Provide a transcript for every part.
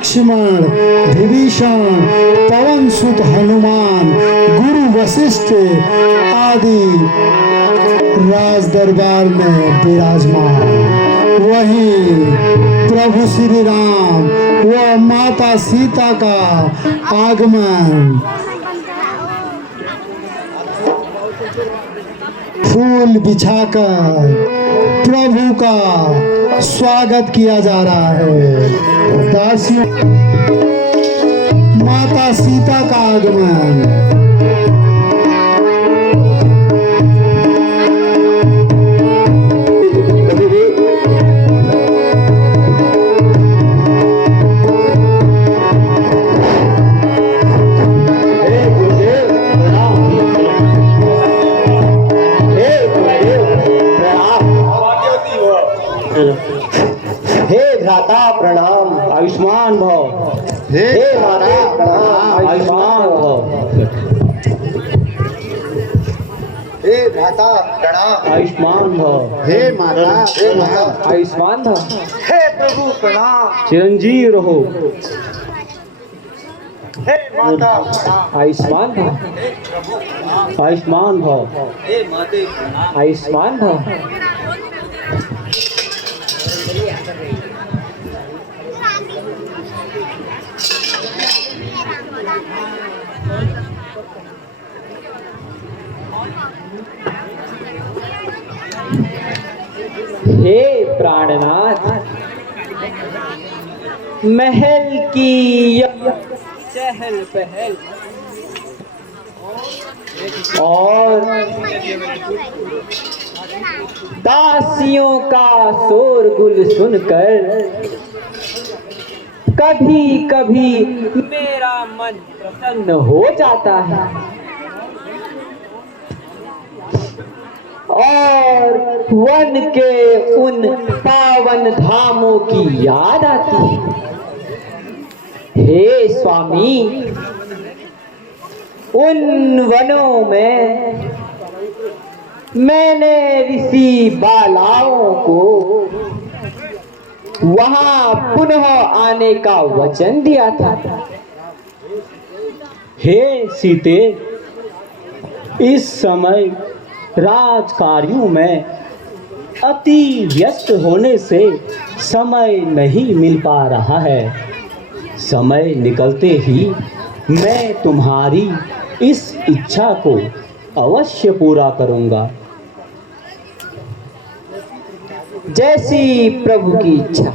लक्ष्मण, विभीषण, पवन सुत हनुमान, गुरु वशिष्ठ आदि राज दरबार में विराजमान। वहीं प्रभु श्री राम व माता सीता का आगमन फूल बिछाकर प्रभु का स्वागत किया जा रहा है। दासियों, माता सीता का आगमन। हे भ्राता प्रणाम, आयुष्मान भव। हे माता प्रणाम, आयुष्मान भव। हे भ्राता प्रणाम, आयुष्मान भव। हे माता प्रणाम, आयुष्मान भव। हे प्रभु प्रणाम, चिरंजीव रहो। हे माता प्रणाम, आयुष्मान भव। हे प्रभु प्रणाम, आयुष्मान भव। हे माते प्रणाम। आयुष्मान भव। हे प्राणनाथ, महल की चहल पहल और दासियों का शोरगुल सुनकर कभी कभी मेरा मन प्रसन्न हो जाता है और वन के उन पावन धामों की याद आती है। हे स्वामी, उन वनों में मैंने ऋषि बालाओं को वहां पुनः आने का वचन दिया था। हे सीते, इस समय राज कार्यों में अति व्यस्त होने से समय नहीं मिल पा रहा है। समय निकलते ही मैं तुम्हारी इस इच्छा को अवश्य पूरा करूंगा। जैसी प्रभु की इच्छा।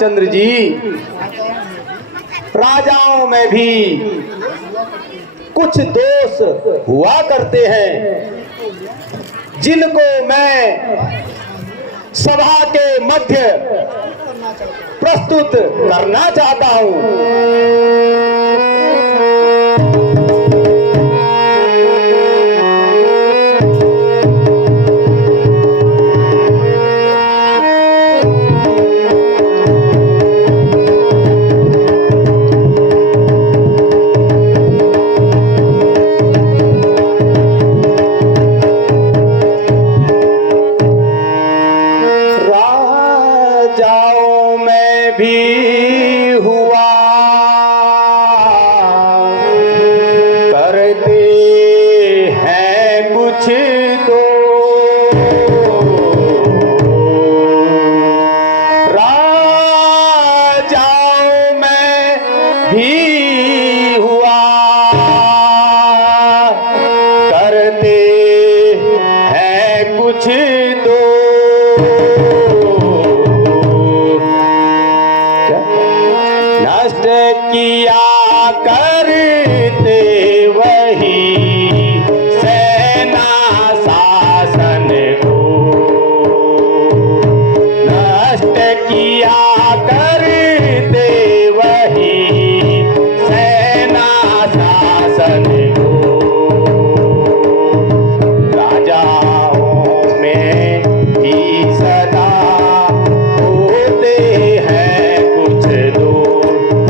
चंद्र जी, राजाओं में भी कुछ दोष हुआ करते हैं जिनको मैं सभा के मध्य प्रस्तुत करना चाहता हूं।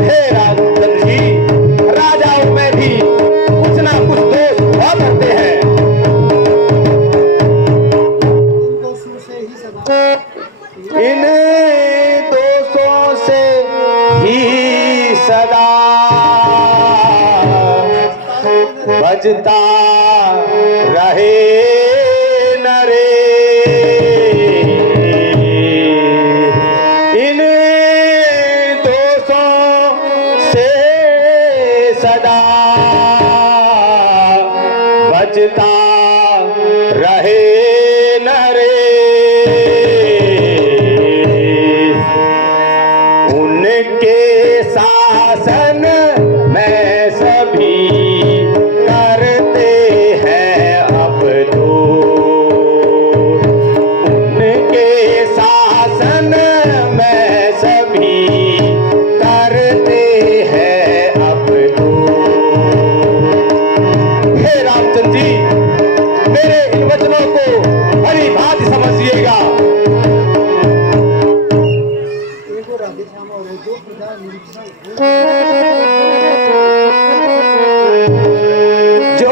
हे राज बजता रहे न रे इन दोषों से सदा बजता रहे न रे उनके शासन में सभी करते हैं अब तो उनके शासन में सभी करते हैं अब तो हे रामचंद्र जी मेरे इन वचनों को भली भांति समझिएगा। जो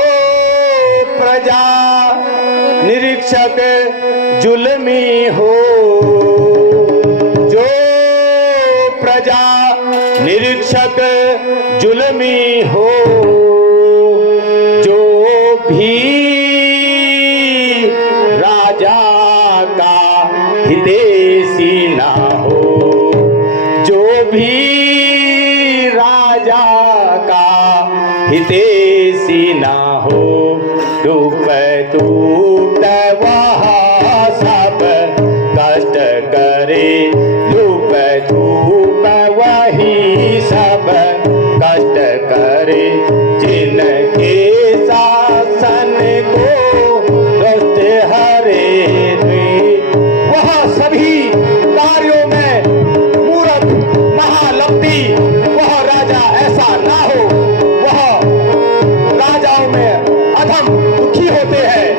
प्रजा निरीक्षक जुल्मी हो जो प्रजा निरीक्षक जुल्मी हो जो भी राजा का हितैषी ना हो जो भी राजा का हितैषी ना हो डूब टूट वहाँ सब कष्ट करे डूब डूब वही सब कष्ट करे जिनके शासन को दुष्ट हरे वह सभी कार्यों में मूर्ख महालक्ष्मी वह राजा ऐसा ना हो वह राजाओं में अधम दुखी होते हैं।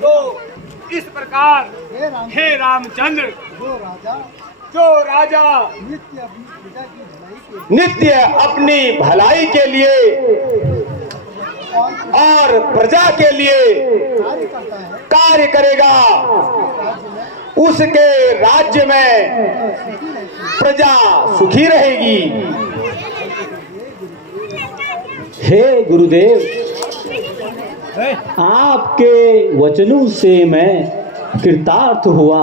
तो इस प्रकार हे रामचंद्र जो राजा नित्य अपनी भलाई के लिए और प्रजा के लिए कार्य करेगा उसके राज्य में प्रजा सुखी रहेगी। हे गुरुदेव आपके वचनों से मैं कृतार्थ हुआ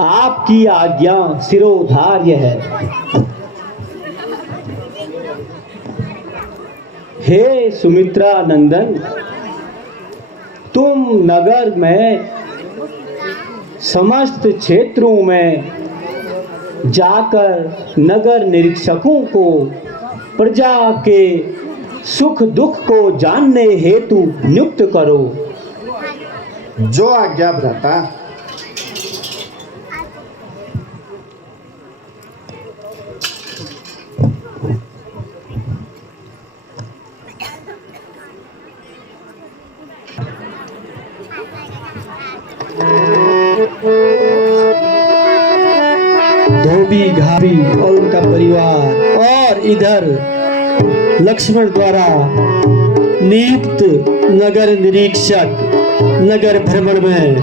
आपकी आज्ञा शिरोधार्य है। हे सुमित्रा नंदन तुम नगर में समस्त क्षेत्रों में जाकर नगर निरीक्षकों को प्रजा के सुख दुख को जानने हेतु नियुक्त करो। जो आज्ञा भ्राता। धोबी घाबी और उनका परिवार और इधर लक्ष्मण द्वारा नियुक्त नगर निरीक्षक नगर भ्रमण में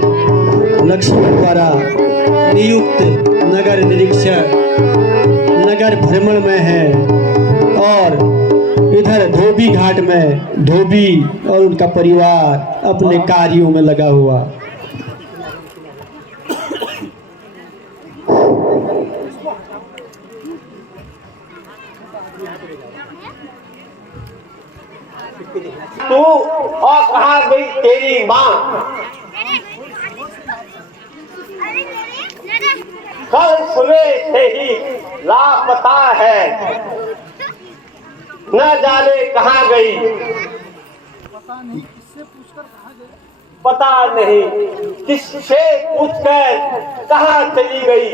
लक्ष्मण द्वारा नियुक्त नगर निरीक्षक नगर भ्रमण में है और इधर धोबी घाट में धोबी और उनका परिवार अपने कार्यों में लगा हुआ। तू और कहाँ गई तेरी माँ? कल सुबह से ही लापता है न जाने कहाँ गई। पता नहीं किससे पूछकर कहाँ चली गई।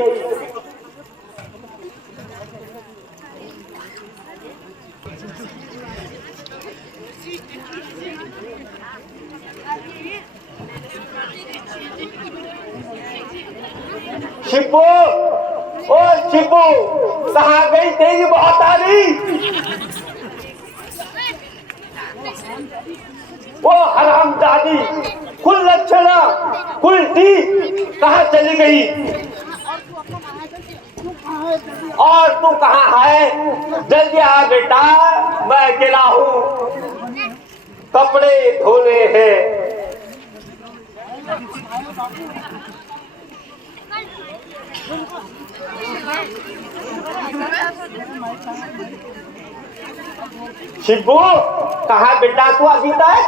शिपू, ओ शिपू, कहाँ गई तेरी बहुतारी? वो हरामजादी कुल लक्षणा कुल टी कहाँ चली गई? और तू कहाँ है? जल्दी आ बेटा, मैं अकेला हूँ, कपड़े धोने हैं। शिबू, कहाँ बेटा तू अभी तक?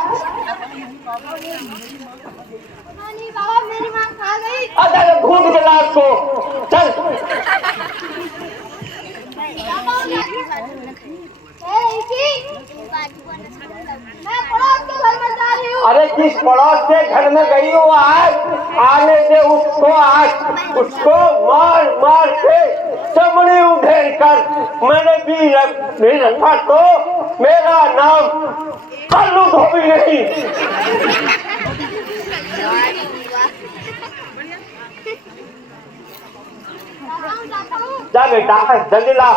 नहीं बाबा, मेरी माँ खा गई। अरे ढूंढ के ला उसको, चल। मैं पड़ोस के घर में जा रही हूँ। अरे किस पड़ोस के घर में गई हो आज? आने दे उसको, आज उसको मार मार के चमड़ी उधेड़ कर मैंने भी रखा तो मेरा नाम कल्लू धोबी नहीं। जा बेटा, जल्दी ला।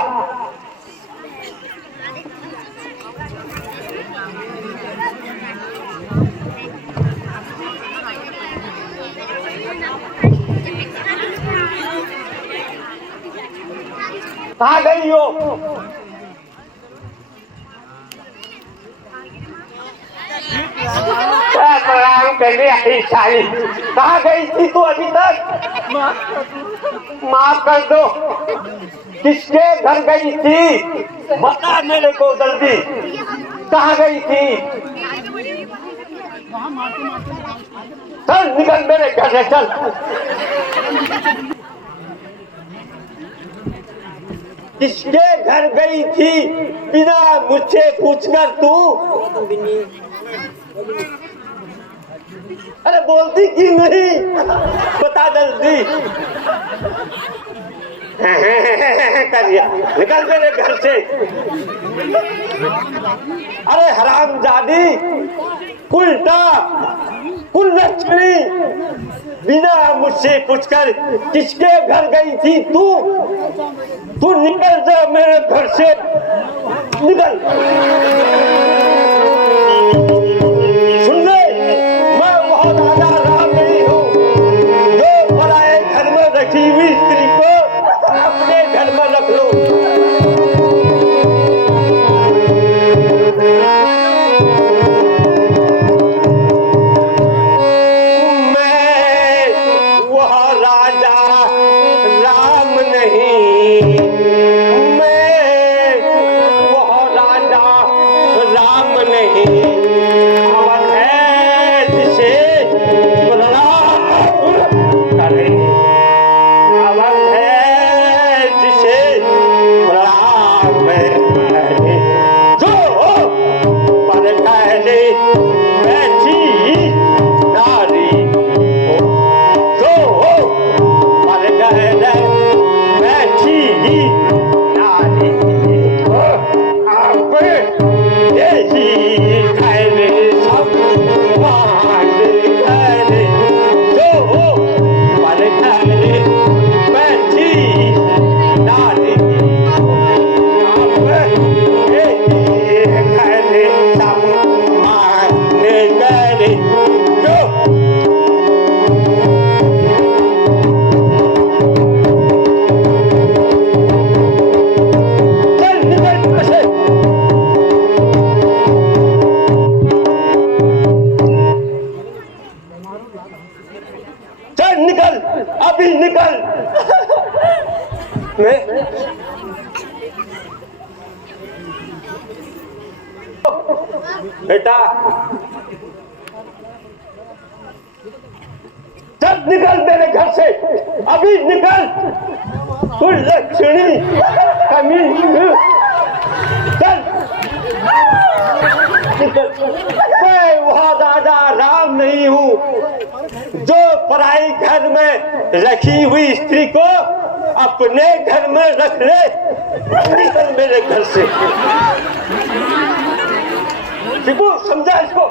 कहाँ गई हो? प्रणाम करने आई साली, कहाँ गई थी तू अभी तक? माफ कर दो। किसके घर गई थी? बता मेरे को जल्दी, कहाँ गई थी? चल निकल मेरे घर से, चल। किसके घर गई थी बिना मुझसे पूछकर तू? अरे बोलती क्यों नहीं? बता जल्दी। करिया, निकल मेरे घर से। अरे हरामजादी, उल्टा कुलक्षणी, बिना मुझसे पूछकर किसके घर गई थी तू? तू निकल जा मेरे घर से, निकल। सुन ले, मैं वह राजा राम नहीं हूँ जो पराए घर में रखी हुई स्त्री को अपने घर में रख लो। निकल, अभी निकल। बेटा चल निकल मेरे घर से, अभी निकल। कुलक्षणी कमीन, चल मैं वह राजा राम नहीं हूँ जो पराई घर में रखी हुई स्त्री को अपने घर में रख ले। निकल मेरे घर से। शिबू समझा इसको।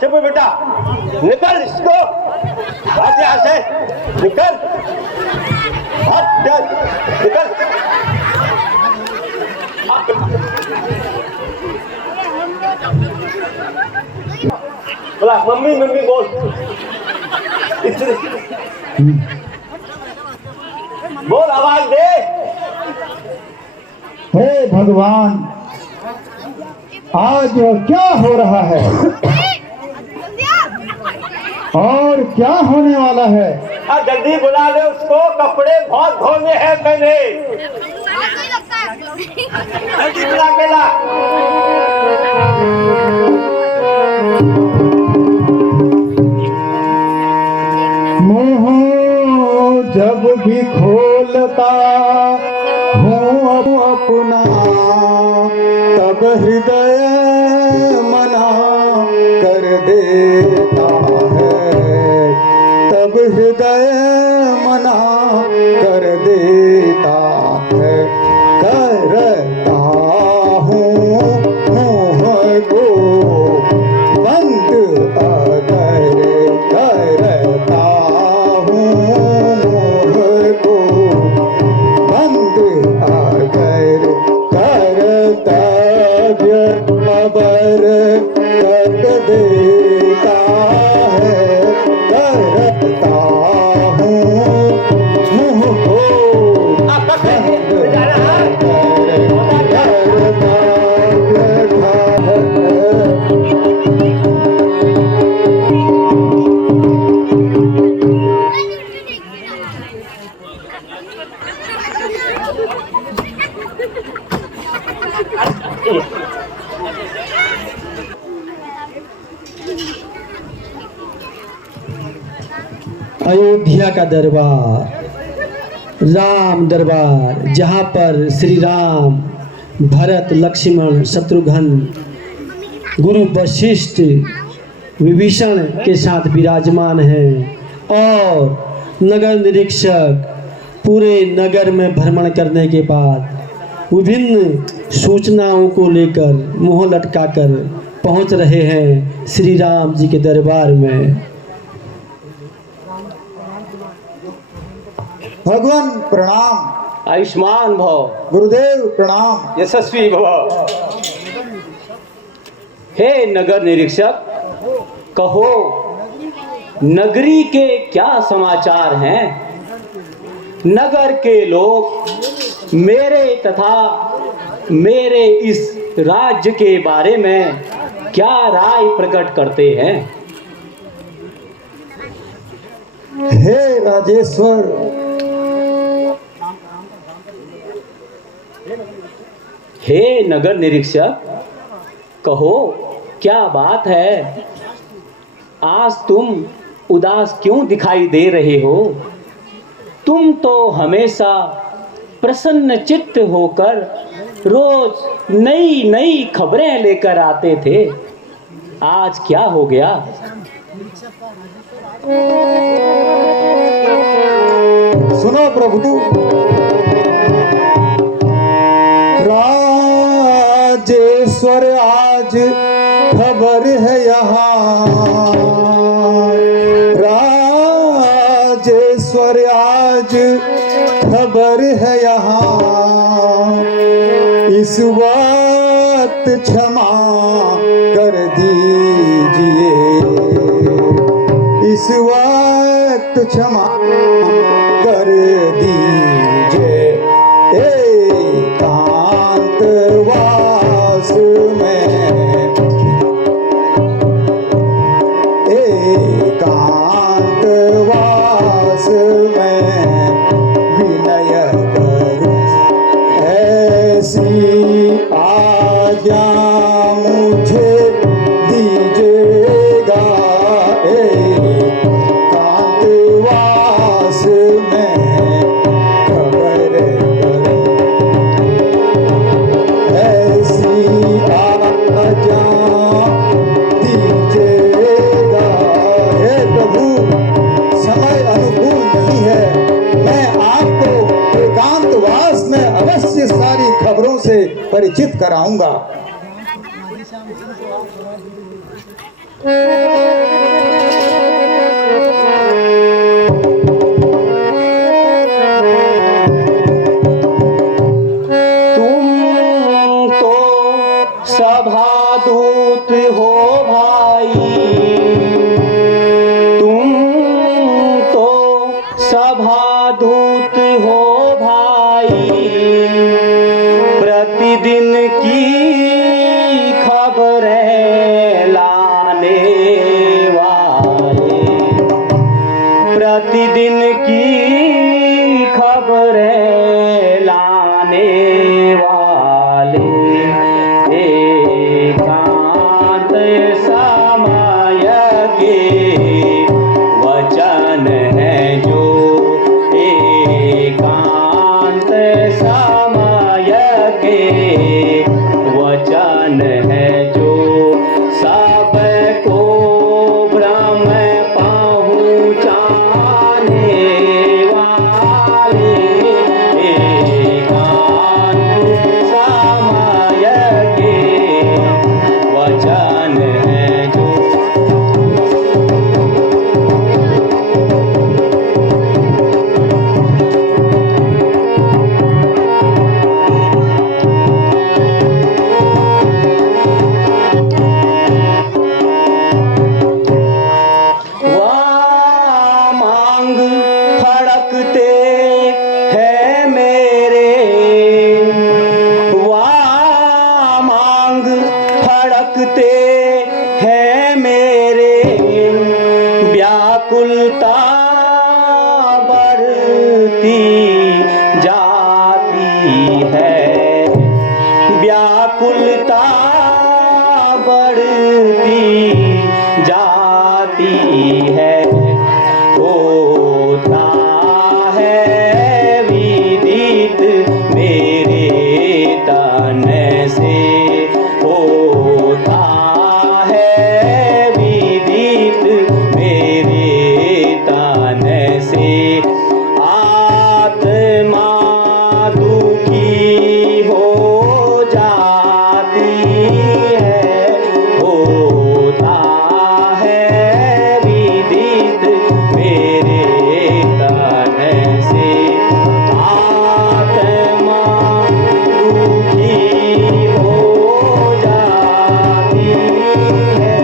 शिबू बेटा निकल, इसको भाग यहाँ से, निकल, निकल। बोला मम्मी मम्मी बोल। बोल आवाज दे। हे भगवान, आज क्या हो रहा है जल्दी आ। और क्या होने वाला है? जल्दी बुला ले उसको, कपड़े बहुत धोने हैं मैंने। नहीं लगता है। जल्दी बुला के ला। मुँह जब भी खोलता हूँ अपना, तब हृदय मना कर देता है, तब हृदय मना कर देता है। करता हूँ मुँह को बंद अगर, करता हूँ मुँह को बंद अगर, कर्तव्य अबर कर देता है। करता हूँ मुँह को अयोध्या का दरबार, राम दरबार, जहाँ पर श्री राम, भरत, लक्ष्मण, शत्रुघ्न, गुरु वशिष्ठ, विभीषण के साथ विराजमान हैं और नगर निरीक्षक पूरे नगर में भ्रमण करने के बाद विभिन्न सूचनाओं को लेकर मुँह लटकाकर पहुँच रहे हैं श्री राम जी के दरबार में। भगवान प्रणाम। आयुष्मान भव। गुरुदेव प्रणाम। यशस्वी भव। हे नगर निरीक्षक, कहो नगरी के क्या समाचार हैं? नगर के लोग मेरे तथा मेरे इस राज्य के बारे में क्या राय प्रकट करते हैं? हे राजेश्वर, हे नगर निरीक्षक, कहो क्या बात है? आज तुम उदास क्यों दिखाई दे रहे हो? तुम तो हमेशा प्रसन्न चित्त होकर रोज नई नई खबरें लेकर आते थे। आज क्या हो गया? सुनो प्रभु, राजेश्वर आज खबर है यहाँ, राजेश्वर आज खबर है यहाँ। इस वक्त क्षमा कर दीजिए, इस वक्त क्षमा कर दीजिए। एकांतवास में, एकांतवास में विनय करूं, ऐसी आज्ञा मुझे दीजिएगा। एकांतवास में खबर करूं, ऐसी आज्ञा दीजिएगा। हे प्रभु, समय अनुकूल नहीं है, मैं आपको एकांतवास में अवश्य सारी खबरों से परिचित कराऊंगा। तुम तो सभादूत हो भाई, जाने वाले एकांत समय के वचन है जो एकांत समय के वचन है जो सबको ब्रह्म पहुँचाने वाले एकांत समय के वचन है जो मांग फड़कते हैं मेरे मांग फड़कते हैं मेरे व्याकुलता बढ़ती जाती है व्याकुलता बढ़ती जाती है होता है विदित मेरे तन से होता है विदित मेरे तन से आत्मा दुखी हो जाती है होता है विदित मेरे तन से आत्मा दुखी हो जाती है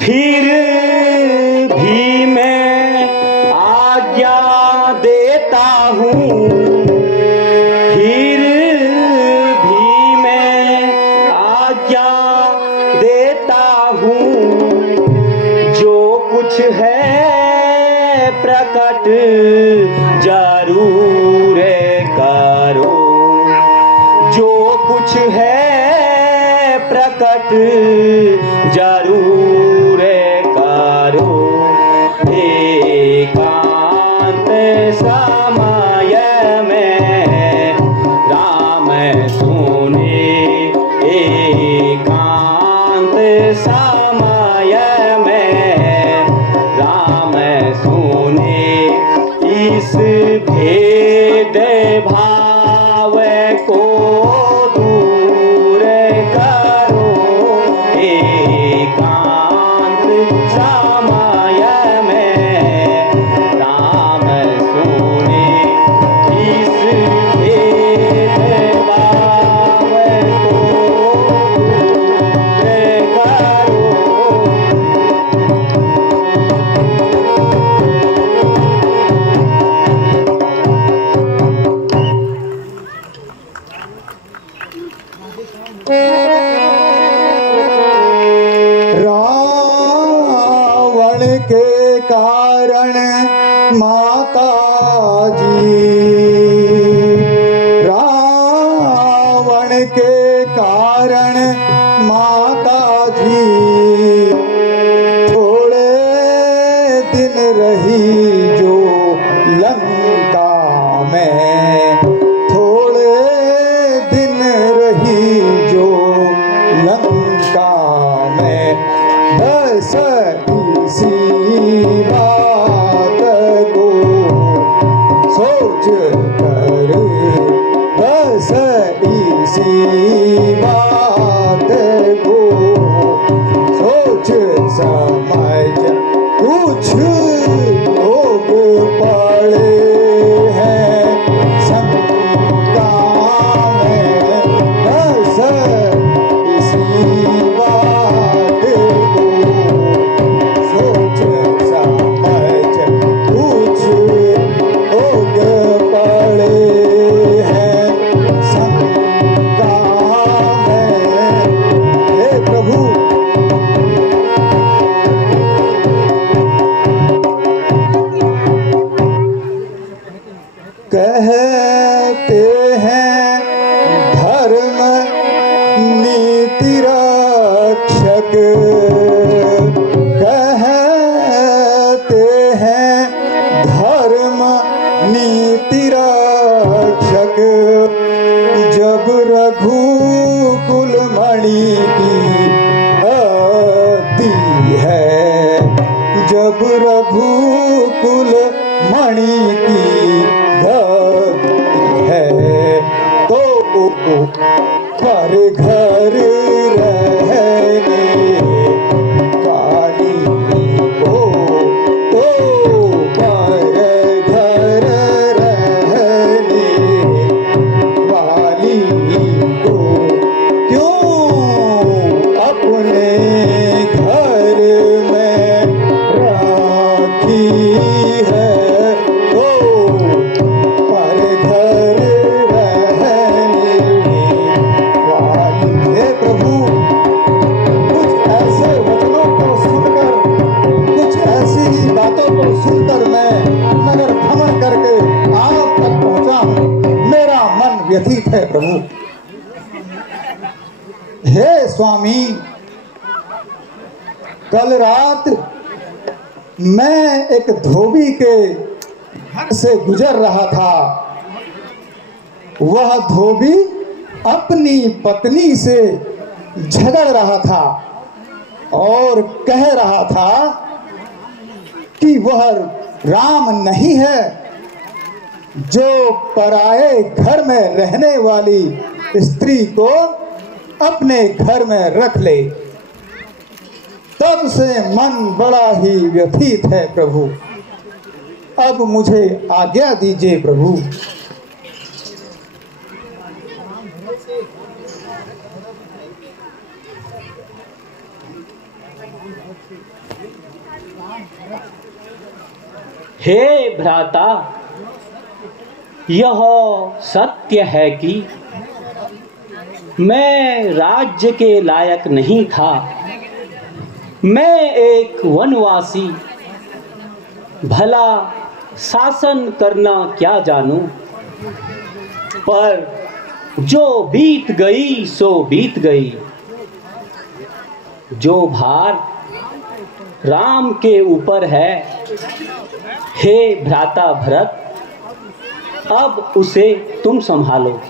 फिर भी मैं आज्ञा देता हूँ फिर भी मैं आज्ञा देता हूँ जो कुछ है प्रकट जरूर करो जो कुछ है प्रकट जरूर करो एकांत समय में राम सुने एकांत समय में राम सुने इस भेद भाव को दूर करो एकांत समय में राम सुने इस भेद भाव को दूर करो रावण के कारण माता जी रावण के कारण माता जी थोड़े दिन रही जो लंका में थोड़े दिन रही जो लंका में बस इसी बात को सोच कर बस इसी बात को सोच समझ कुछ लोग पड़े हैं शंका में बस इसी बात को सोच जब रघुकुल मणि की गति है तो पर घर रहने वाली को, तो पर घर रहने वाली को क्यों अपने घर में राखी है, तो पर घर रहने वाली। हे प्रभु, कुछ ऐसे वचनों को सुनकर, कुछ ऐसी ही बातों को सुनकर मैं नगर भ्रमण करके आप तक पहुंचा हूं। मेरा मन व्यथित है प्रभु। हे स्वामी, कल रात मैं एक धोबी के घर से गुजर रहा था। वह धोबी अपनी पत्नी से झगड़ रहा था और कह रहा था कि वह राम नहीं है जो पराए घर में रहने वाली स्त्री को अपने घर में रख ले। तब से मन बड़ा ही व्यथित है प्रभु। अब मुझे आज्ञा दीजिए प्रभु। हे भ्राता, यह सत्य है कि मैं राज्य के लायक नहीं था। मैं एक वनवासी, भला शासन करना क्या जानूं, पर जो बीत गई सो बीत गई। जो भार राम के ऊपर है, हे भ्राता भरत, अब उसे तुम संभालो।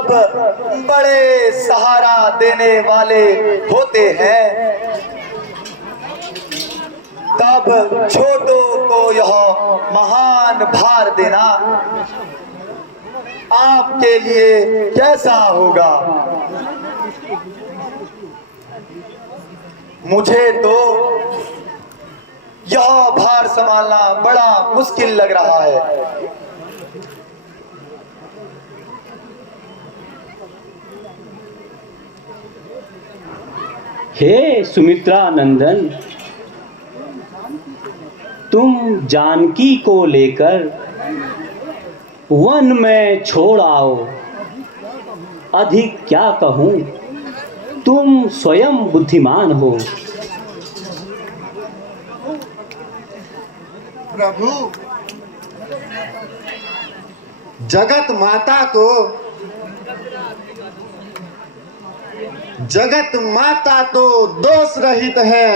जब बड़े सहारा देने वाले होते हैं, तब छोटों को यह महान भार देना आपके लिए कैसा होगा? मुझे तो यह भार संभालना बड़ा मुश्किल लग रहा है। हे सुमित्रा नंदन, तुम जानकी को लेकर वन में छोड़ आओ। अधिक क्या कहूँ, तुम स्वयं बुद्धिमान हो। प्रभु, जगत माता तो दोष रहित है।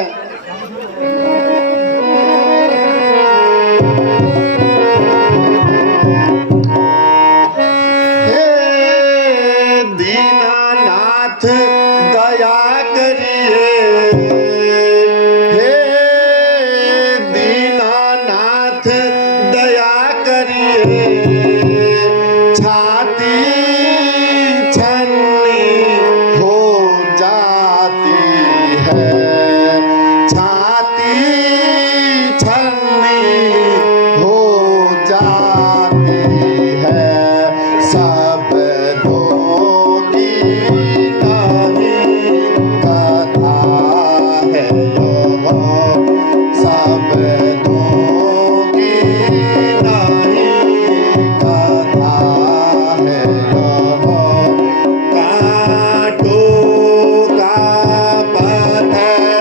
हे दीनानाथ दया करिए, हे दीनानाथ दया करिए। छाती छन्नी हो जाती है, छाती छन्नी हो जाती है। सब की नहीं कथा है यो, सब की नहीं कथा है यो। कांटों का पथ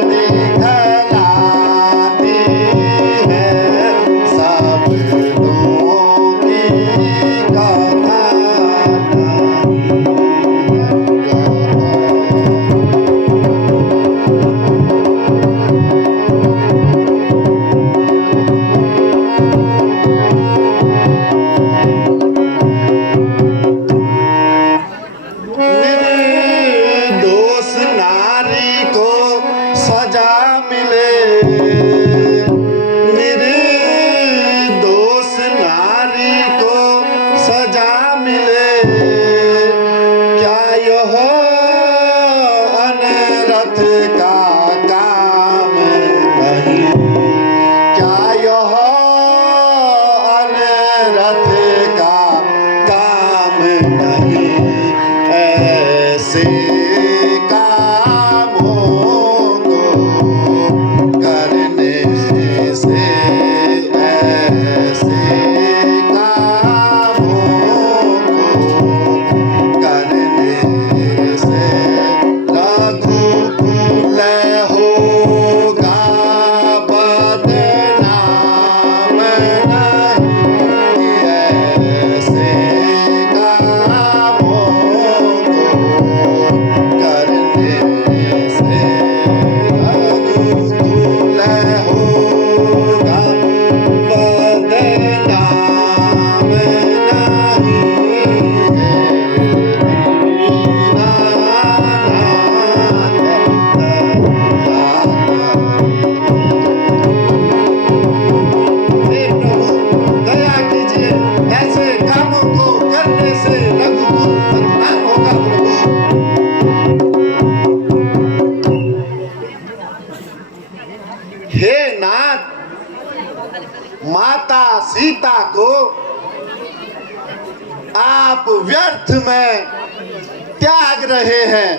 दिखलाती है, सब की कथा निर्दोष नारी को सजा मिले, निर्दोष नारी को सजा मिले। क्या यह अनरथ का काम नहीं? क्या यह अनरथ का काम नहीं? ऐसे कामों को करने से, ऐसे कामों को करने से रघुकुल होगा बदनाम नहीं। ऐसे कामों को करने से रघुकुल होगा बदनाम दया कीजिए, ऐसे कामों को करने से रघुकुल बदनाम होगा। प्रभु, हे नाथ, माता सीता को आप व्यर्थ में त्याग रहे हैं।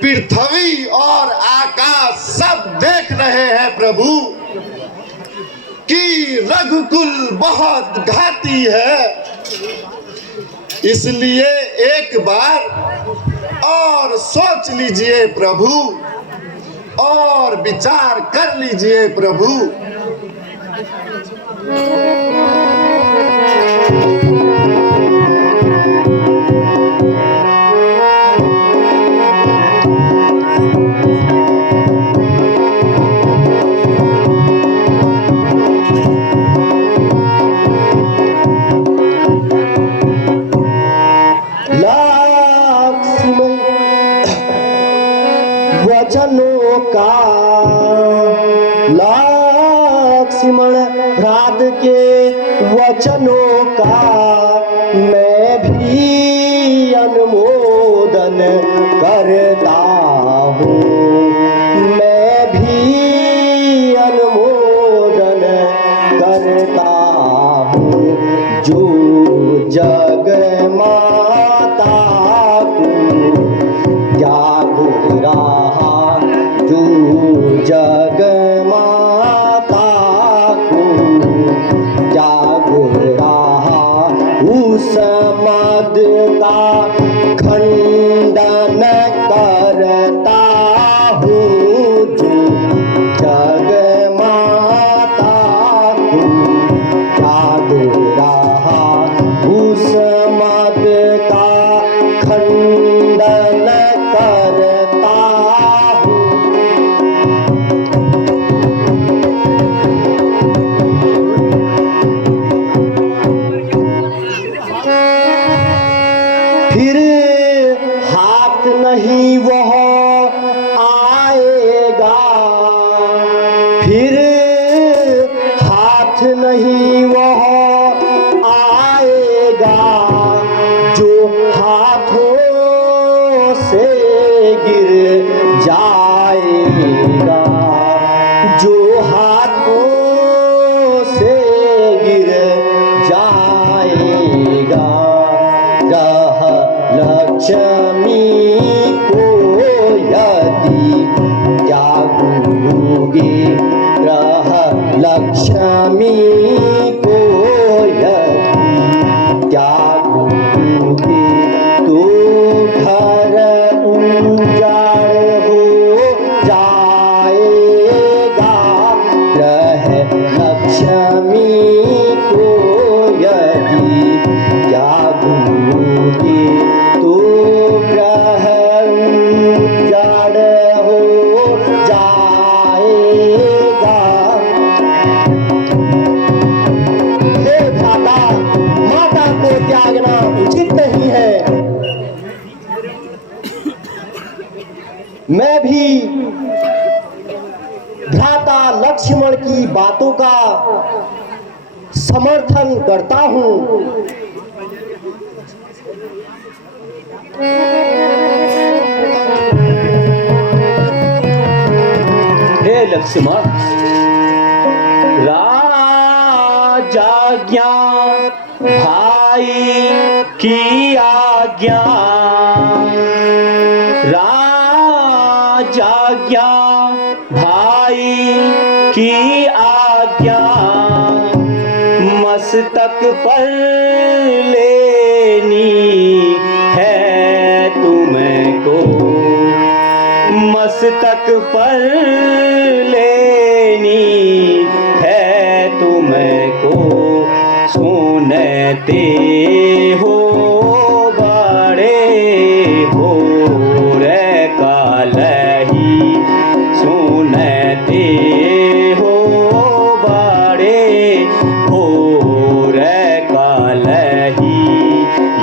पृथ्वी और आकाश सब देख रहे हैं प्रभु कि रघुकुल बहुत घाती है। इसलिए एक बार और सोच लीजिए प्रभु, और विचार कर लीजिए प्रभु। लक्ष्मण भ्रात के वचनों का मैं भी अनुमोदन करता हूँ, मैं भी अनुमोदन करता हूँ। जो जग माता को त्याग रहा, जो जग माता को त्याग रहा, उस मद का खंडन करता हूँ। जो जग माता को त्याग रहा, उस मद का खंडन करता हूँ। फिर हाथ नहीं वह आएगा, फिर हाथ नहीं वह आएगा, जो हाथों से गिर जाएगा, जो हाथों से गिर जाएगा। रह लक्ष्मी को यदि त्यागोगे, रह लक्ष्मी को यदि त्यागोगे, तो घर उजाड़ हो जाएगा। रह लक्ष्मी को यदि त्यागोगे, तो ग्रह उजाड़ हो जाएगा। हे भ्राता, माता को त्यागना उचित नहीं है। मैं भी भ्राता लक्ष्मण की बातों का समर्थन करता हूँ। हे लक्ष्मण, राजाज्ञा भाई की आज्ञा, राजाज्ञा भाई की आज्ञा, मस्तक पर लेनी है तुमको, मस्तक पर लेनी है तुमको। सुनते हो बड़े हो रे कालही, सुनते हो बड़े हो रे कालही।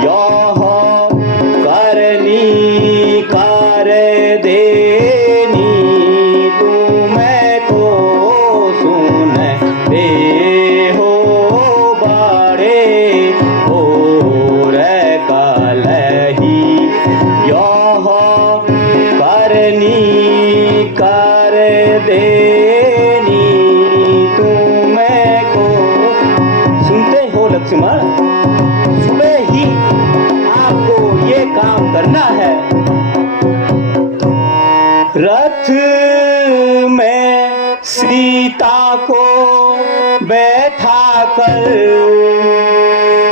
यह करनी कर देनी तुमको, सुनते हो बड़े हो रे कालही। यह करनी कर देनी तुमको। सुनते हो लक्ष्मण, सुबह ही आपको ये काम करना है। रथ में सीता को बैठा कर,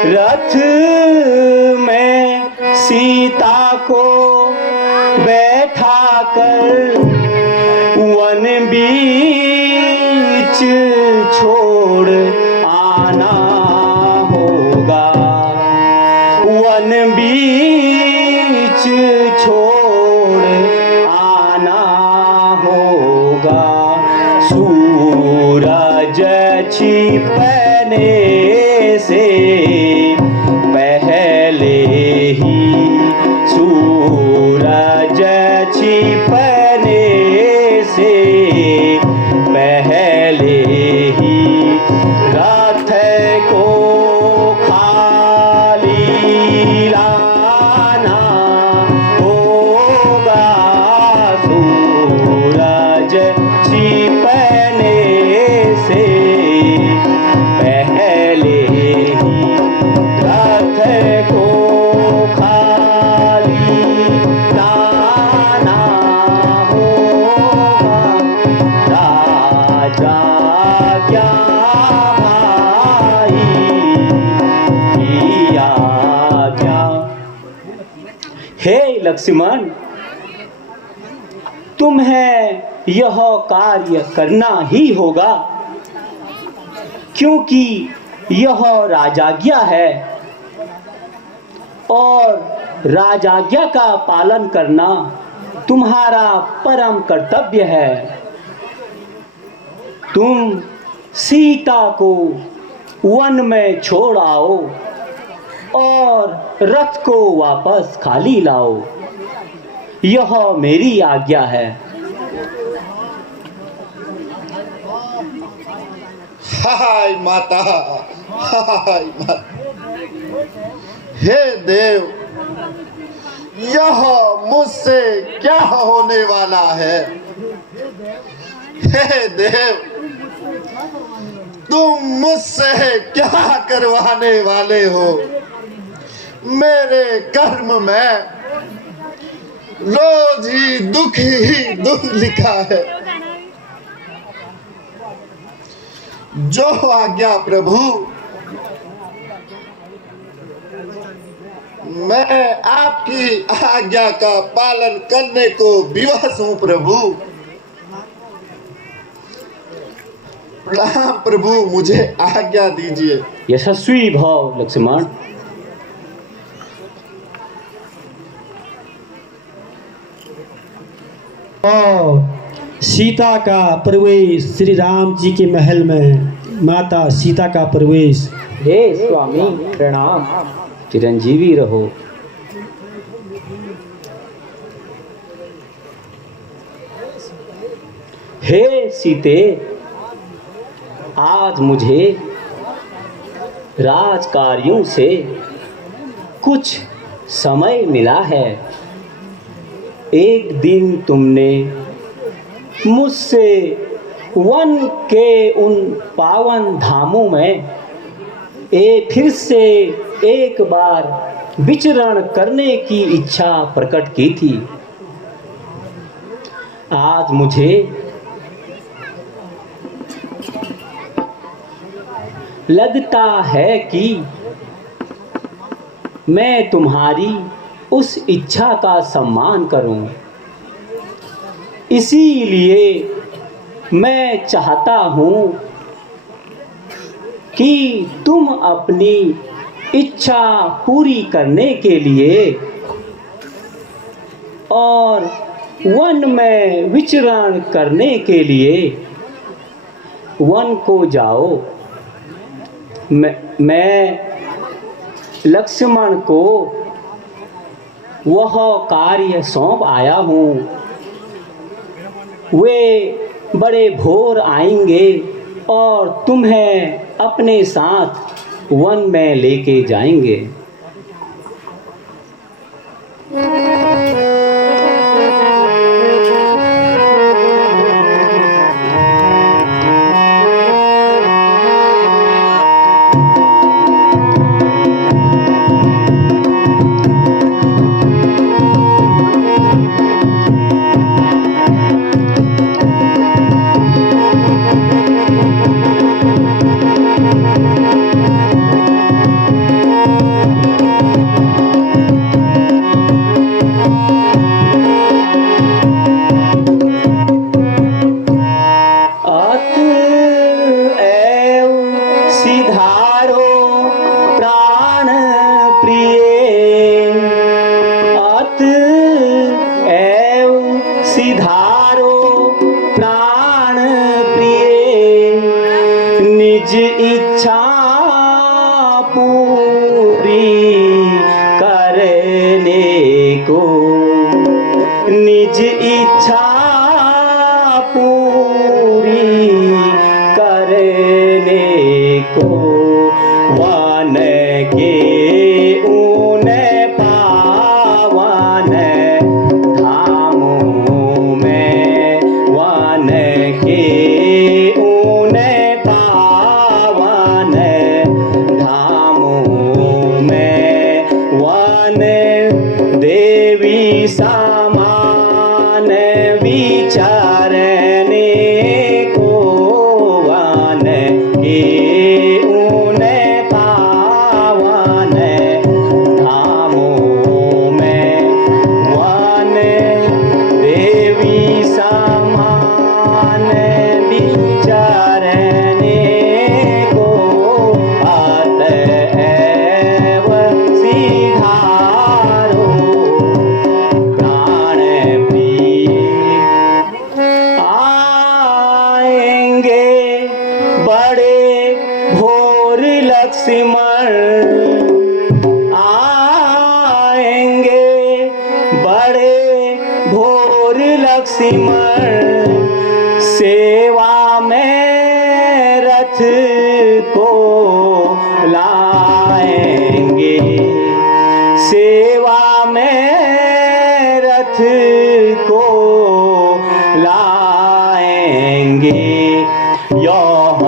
रथ में सीता को बैठा कर, वन बीच छोड़ आना होगा, वन बीच छोड़ आना होगा। सूरज छिपने से पहले ही, सूरज छिपने से पहले लक्ष्मण, तुम्हें यह कार्य करना ही होगा, क्योंकि यह राजाज्ञा है और राजाज्ञा का पालन करना तुम्हारा परम कर्तव्य है। तुम सीता को वन में छोड़ आओ और रथ को वापस खाली लाओ, यह मेरी आज्ञा है। हाय माता, हाय माता। हे देव, यह मुझसे क्या होने वाला है? हे देव, तुम मुझसे क्या करवाने वाले हो? मेरे कर्म में रोज ही दुख लिखा है। जो आज्ञा प्रभु, मैं आपकी आज्ञा का पालन करने को विवश हूँ प्रभु। प्रणाम प्रभु, मुझे आज्ञा दीजिए। यशस्वी भव लक्ष्मण। और सीता का प्रवेश, श्री राम जी के महल में माता सीता का प्रवेश। हे स्वामी प्रणाम, चिरंजीवी रहो। हे सीते, आज मुझे राजकार्यों से कुछ समय मिला है। एक दिन तुमने मुझसे वन के उन पावन धामों में फिर से एक बार विचरण करने की इच्छा प्रकट की थी। आज मुझे लगता है कि मैं तुम्हारी उस इच्छा का सम्मान करूं। इसीलिए मैं चाहता हूं कि तुम अपनी इच्छा पूरी करने के लिए और वन में विचरण करने के लिए वन को जाओ। मैं लक्ष्मण को वह कार्य सौंप आया हूँ। वे बड़े भोर आएंगे और तुम्हें अपने साथ वन में लेके जाएंगे। सिधारो प्राण प्रिय, निज इच्छा पूरी करने को, निज इच्छा पूरी करने को, वन के ऊन पावन धामों में, वन के ऊन पावन धामों में, वन देवी समान बड़े भोर लक्ष्मण आएंगे, बड़े भोर लक्ष्मण सेवा में रथ को लाएंगे, सेवा में रथ को लाएंगे। यह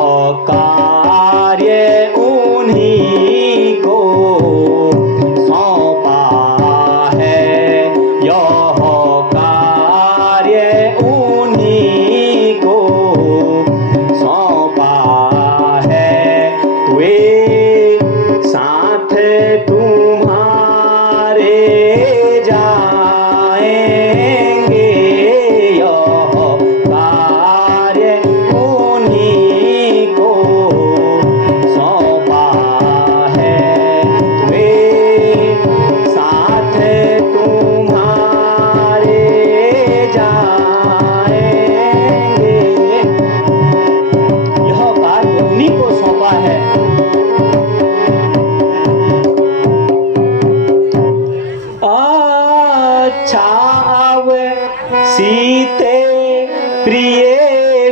कार्य उन्हीं को सौंपा है, यह कार्य उन्हीं को सौंपा है। वे साथ तुम्हारे जाएंगे, यह कार्य उन्हीं को सौंपा है। वे साथ तुम्हारे जाएंगे, यह कार्य उन्हीं को सौंपा है। अच्छा अब सीते प्रिय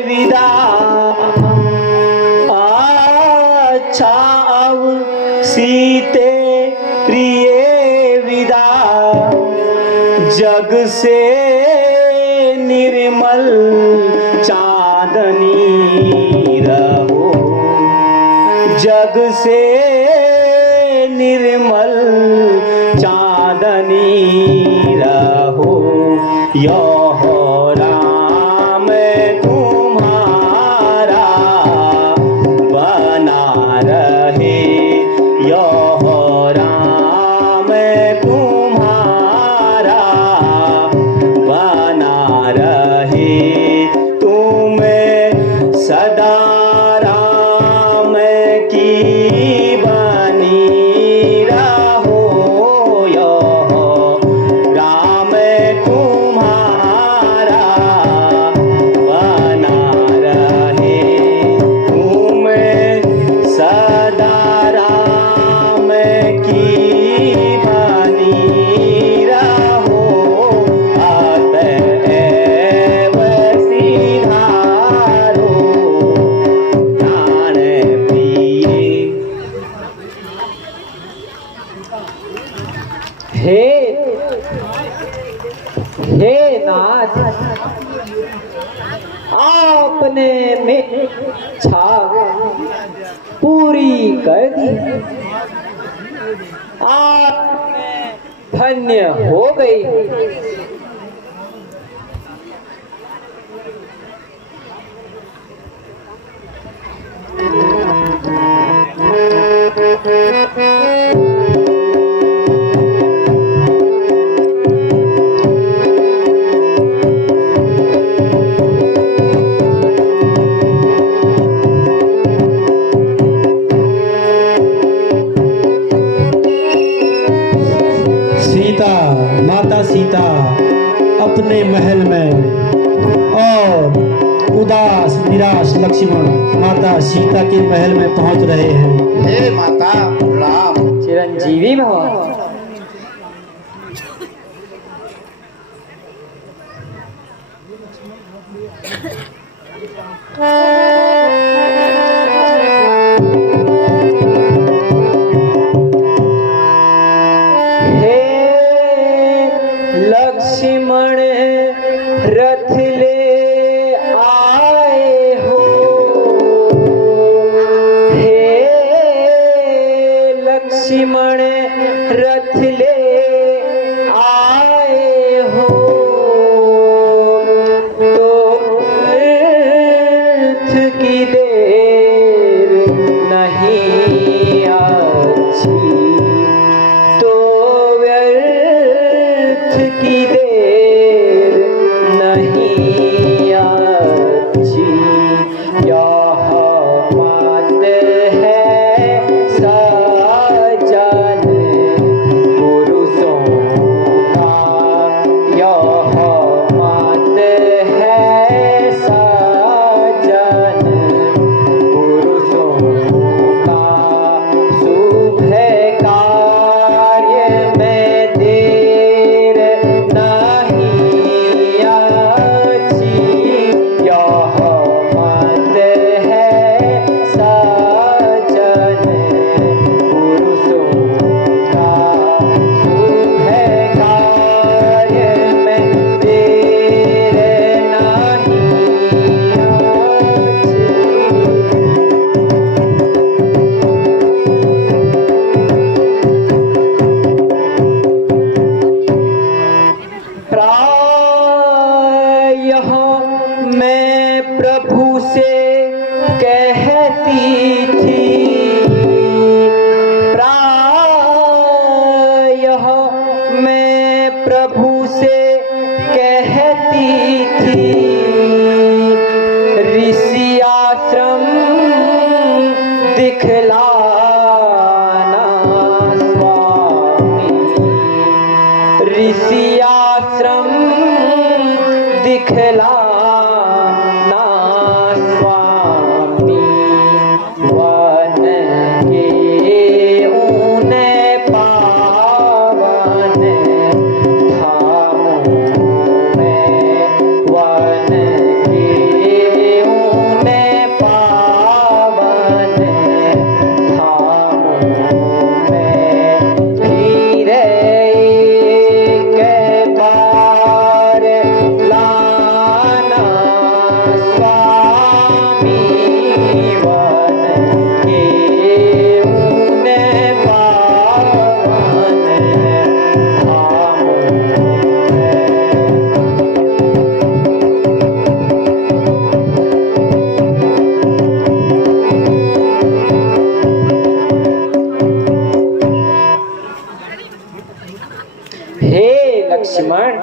विदा, अच्छा अब सीते प्रिय विदा, जग से निर्मल चांदनी रहो, जग से निर्मल चांदनी रहो। यह राम तुम्हारा बना रहे, यह राम तुम्हारा बना रहे। तुम सदा राम की बनी रहो, यह राम तुम्हारा बना रहे। तुम सदा राम की बनी रहो, अतएव सिधारो प्राण प्रिय। हे नाथ, आपने मेरी इच्छा पूरी कर दी, आप धन्य हो गई। सीता, माता सीता अपने महल में और उदास निराश लक्ष्मण माता सीता के महल में पहुंच रहे हैं। हे माता राम, चिरंजीवी भव। हे लक्ष्मण रथ ले आए हो, हे लक्ष्मण रथ ले आए हो। तो व्यर्थ की देर नहीं अच्छी, तो व्यर्थ की देर नहीं अच्छी। यह मत है सजा कहती थी, प्रायः मैं प्रभु से कहती थी, ऋषि आश्रम दिखलाना स्वामी, ऋषि आश्रम दिखलाना स्वामी, वन के ऊने पावन धामों में, वन के ऊने पावन धामों में, फिर एक बार लाना स्वामी, वन के ऊने पावन धामों में। हे लक्ष्मण,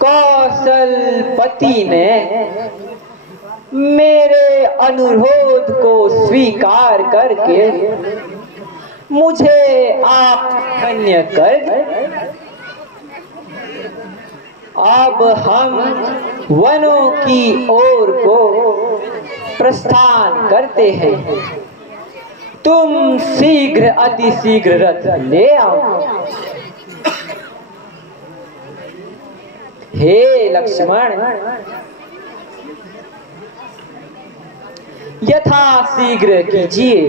कौशलपति ने मेरे अनुरोध को स्वीकार करके मुझे आप धन्य कर दे। अब हम वनों की ओर को प्रस्थान करते हैं। तुम शीघ्र अति शीघ्र रथ ले आओ। हे लक्ष्मण, यथा शीघ्र कीजिए।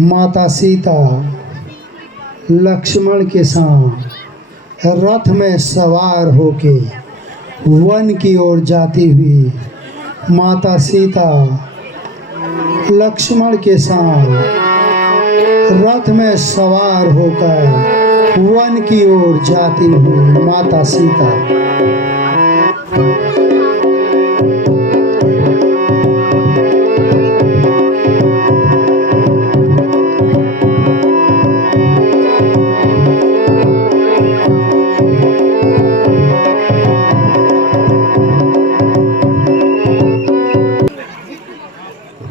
माता सीता लक्ष्मण के साथ रथ में सवार होके वन की ओर जाती हुई माता सीता लक्ष्मण के साथ रथ में सवार होकर वन की ओर जाती हुई माता सीता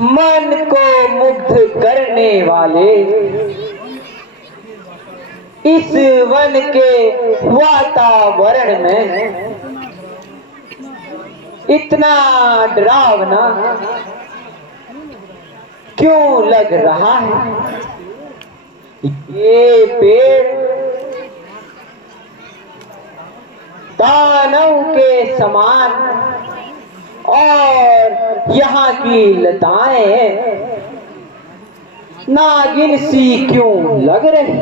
मन को मुग्ध करने वाले इस वन के वातावरण में इतना डरावना क्यों लग रहा है? ये पेड़ दानव के समान और यहाँ की लताएं नागिन सी क्यों लग रही?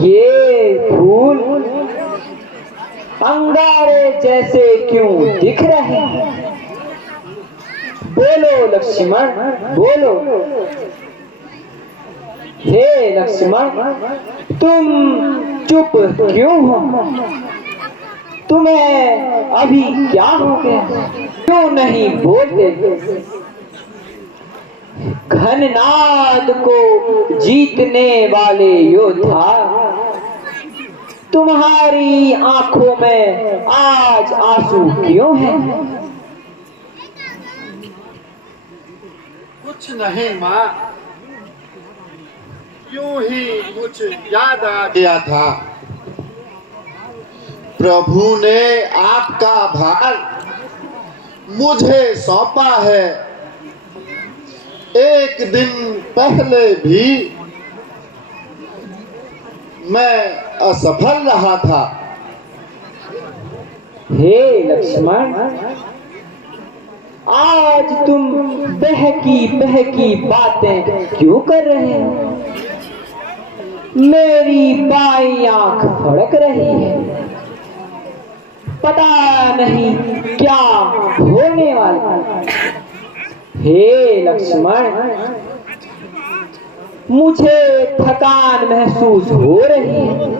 ये फूल अंगारे जैसे क्यों दिख रहे हैं? बोलो लक्ष्मण, बोलो। हे लक्ष्मण, तुम चुप क्यों हो? तुम्हें अभी क्या हो गया? क्यों नहीं बोलते? घननाद को जीतने वाले योद्धा, तुम्हारी आंखों में आज आंसू क्यों हैं? कुछ नहीं माँ, यूं ही कुछ याद आ गया था। प्रभु ने आपका भार मुझे सौंपा है। एक दिन पहले भी मैं असफल रहा था, हे लक्ष्मण, आज तुम बहकी बहकी बातें क्यों कर रहे हो? मेरी बाईं आंख फड़क रही है, पता नहीं क्या होने वाला है। हे लक्ष्मण, मुझे थकान महसूस हो रही है।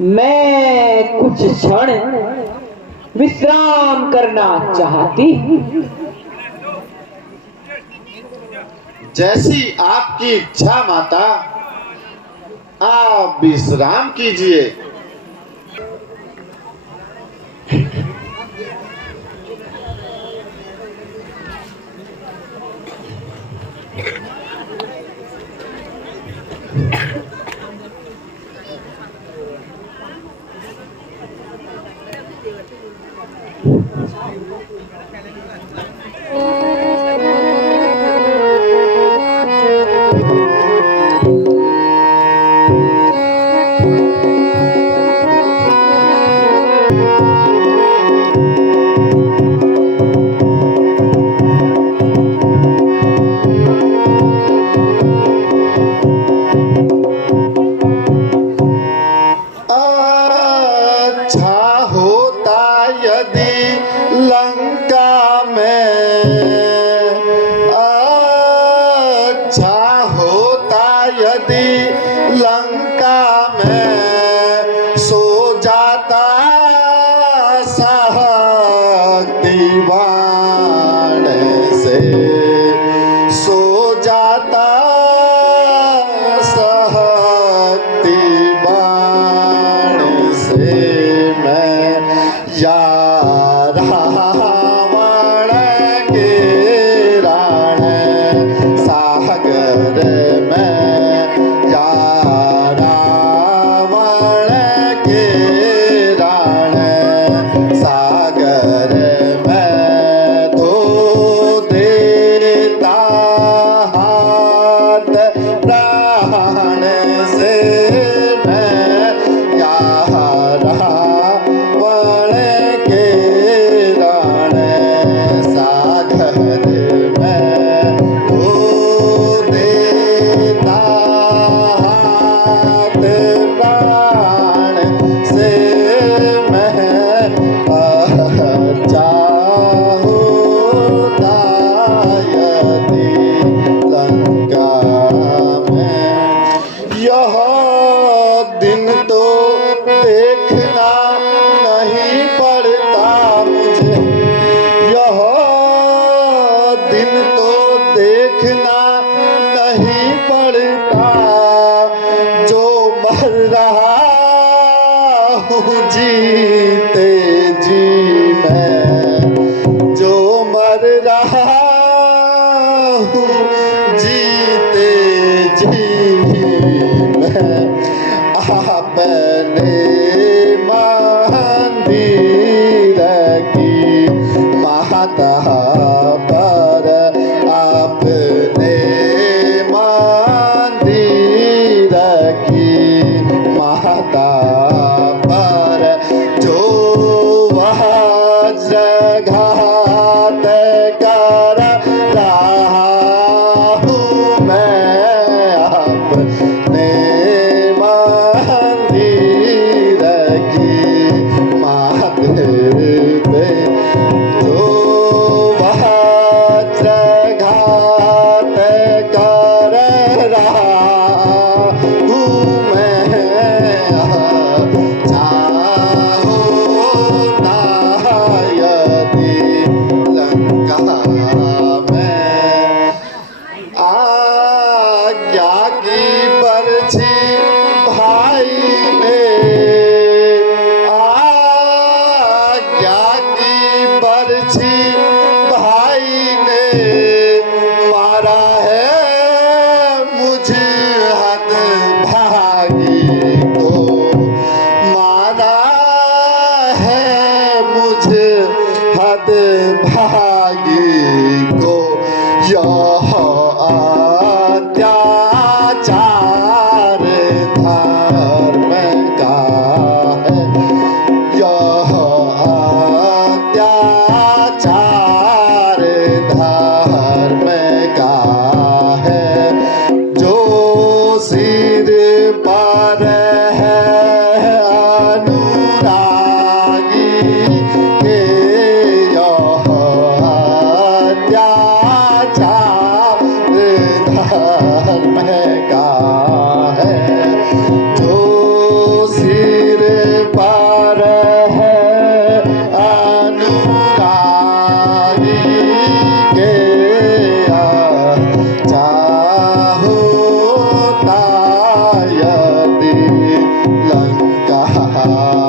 मैं कुछ क्षण विश्राम करना चाहती हूँ। जैसी आपकी इच्छा माता, आप विश्राम कीजिए।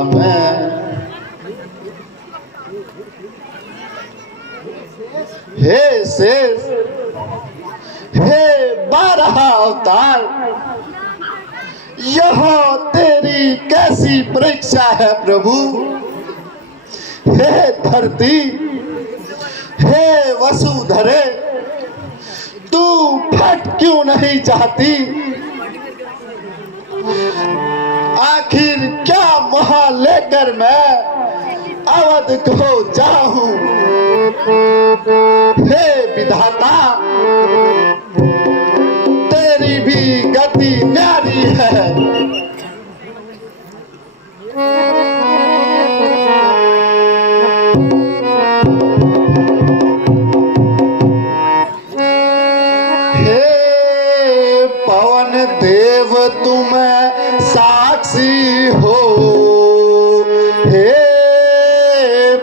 मैं। हे शेष, हे 12 अवतार, यह तेरी कैसी परीक्षा है प्रभु। हे धरती, हे वसुधरे, तू फट क्यों नहीं चाहती? आखिर क्या मोह लेकर मैं अवध को जाऊं? हे विधाता, तेरी भी गति न्यारी है। देव तुम साक्षी हो, हे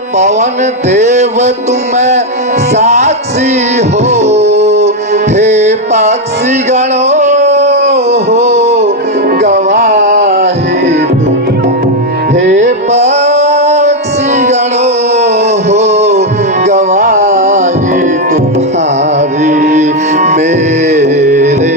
पवन देव तुम साक्षी हो, हे पक्षी गणो हो गवाही तुम, हे पक्षी गणो हो गवाही तुम्हारी। मेरे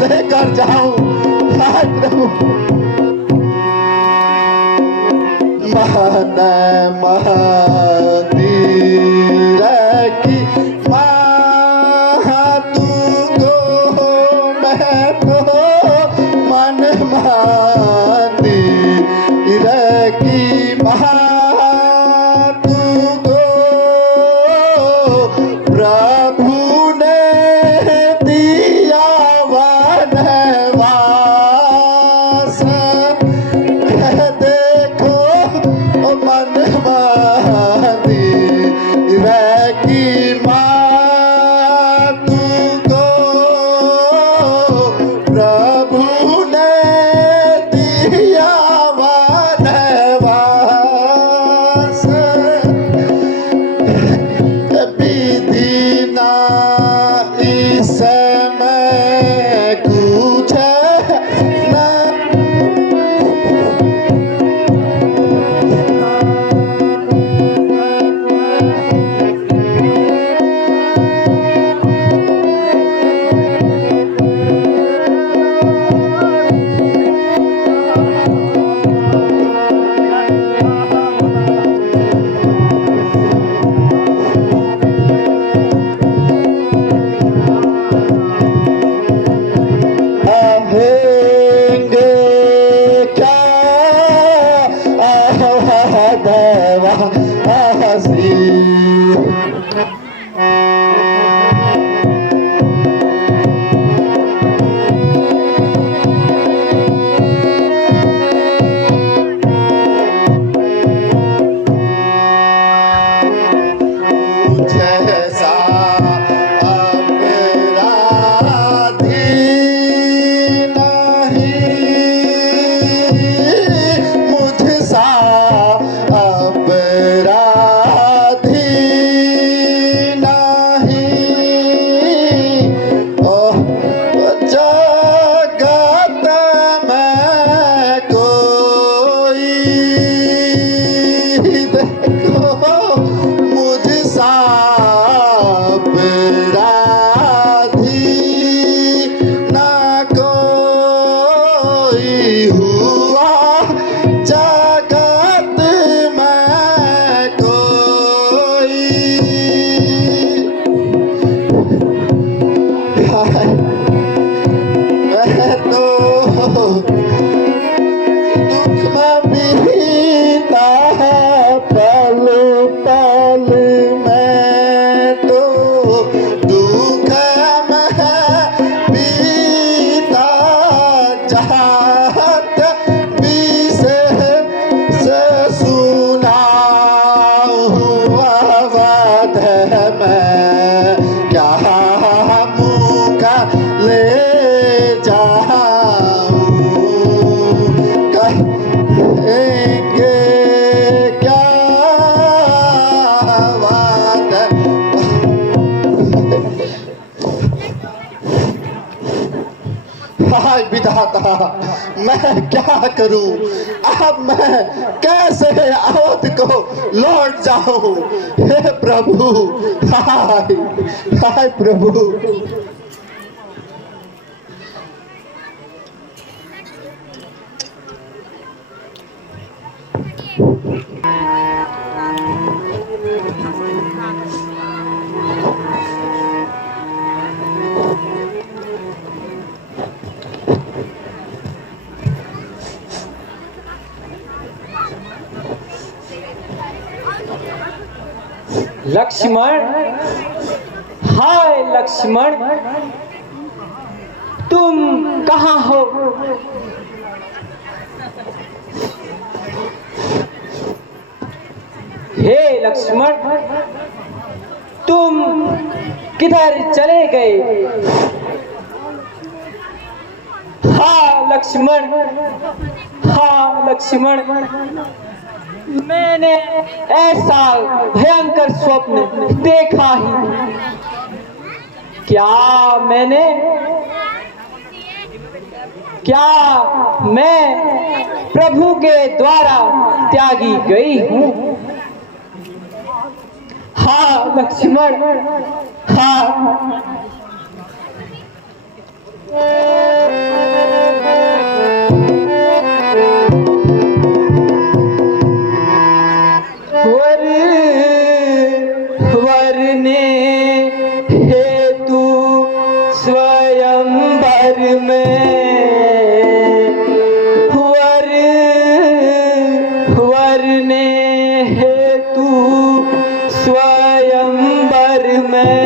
लेकर जाऊं महन मंदिर की तुमको मैं तो मन मानी की महातु को प्रभु ने दिया वनवास। देखो मन मानी की मातु को प्रभु ने दिया वनवास। विधि ना इस समय कुछ न रहेंगे क्या देवासी। जैसा अपराधी नहीं, मुझसा अपराधी नहीं। ओह जगत में कोई देखो मुझसा अपराधी ना कोई हुआ जगत में कोई। मैं तो दुख में बीता है पल पल में तो दुख में बीता चाहत भी से सुनाऊं अवध में क्या मुँह ले जाऊं। कहेंगे क्या बात है। हाय विधाता, मैं क्या करूं अब, मैं कैसे अवध को लौट जाऊं। हे प्रभु, हाय हाय प्रभु। लक्ष्मण, हाय लक्ष्मण, तुम कहाँ हो? हे लक्ष्मण, तुम किधर चले गए? हाँ लक्ष्मण, हाँ लक्ष्मण, मैंने ऐसा भयंकर स्वप्न देखा ही। क्या मैं प्रभु के द्वारा त्यागी गई हूँ? हाँ लक्ष्मण, हाँ। वरने हेतु स्वयंवर में वरने हेतु स्वयंवर में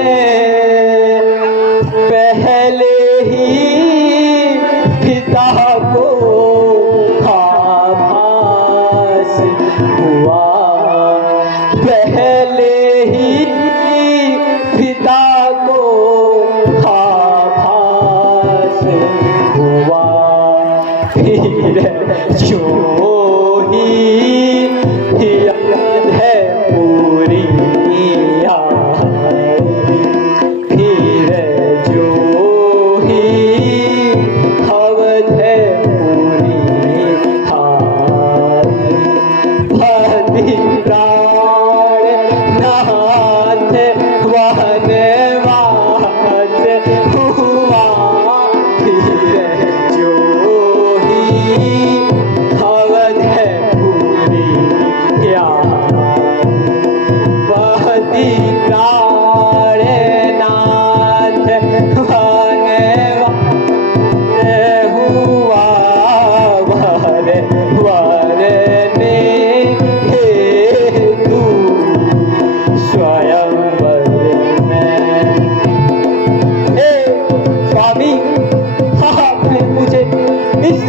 पहले ही पिता को आभास हुआ, पहले ही पिता को आभास हुआ, फिर जो ही याद है पूरी फिर जो ही अवध है पूरी भक्ति प्राण नाथ वनवास हुआ, फिर जो ही अवध है पूरी भक्ति प्राण नाथ वनवास हुआ, वरने हेतु स्वयंवर में। हे स्वामी, आपने मुझे इस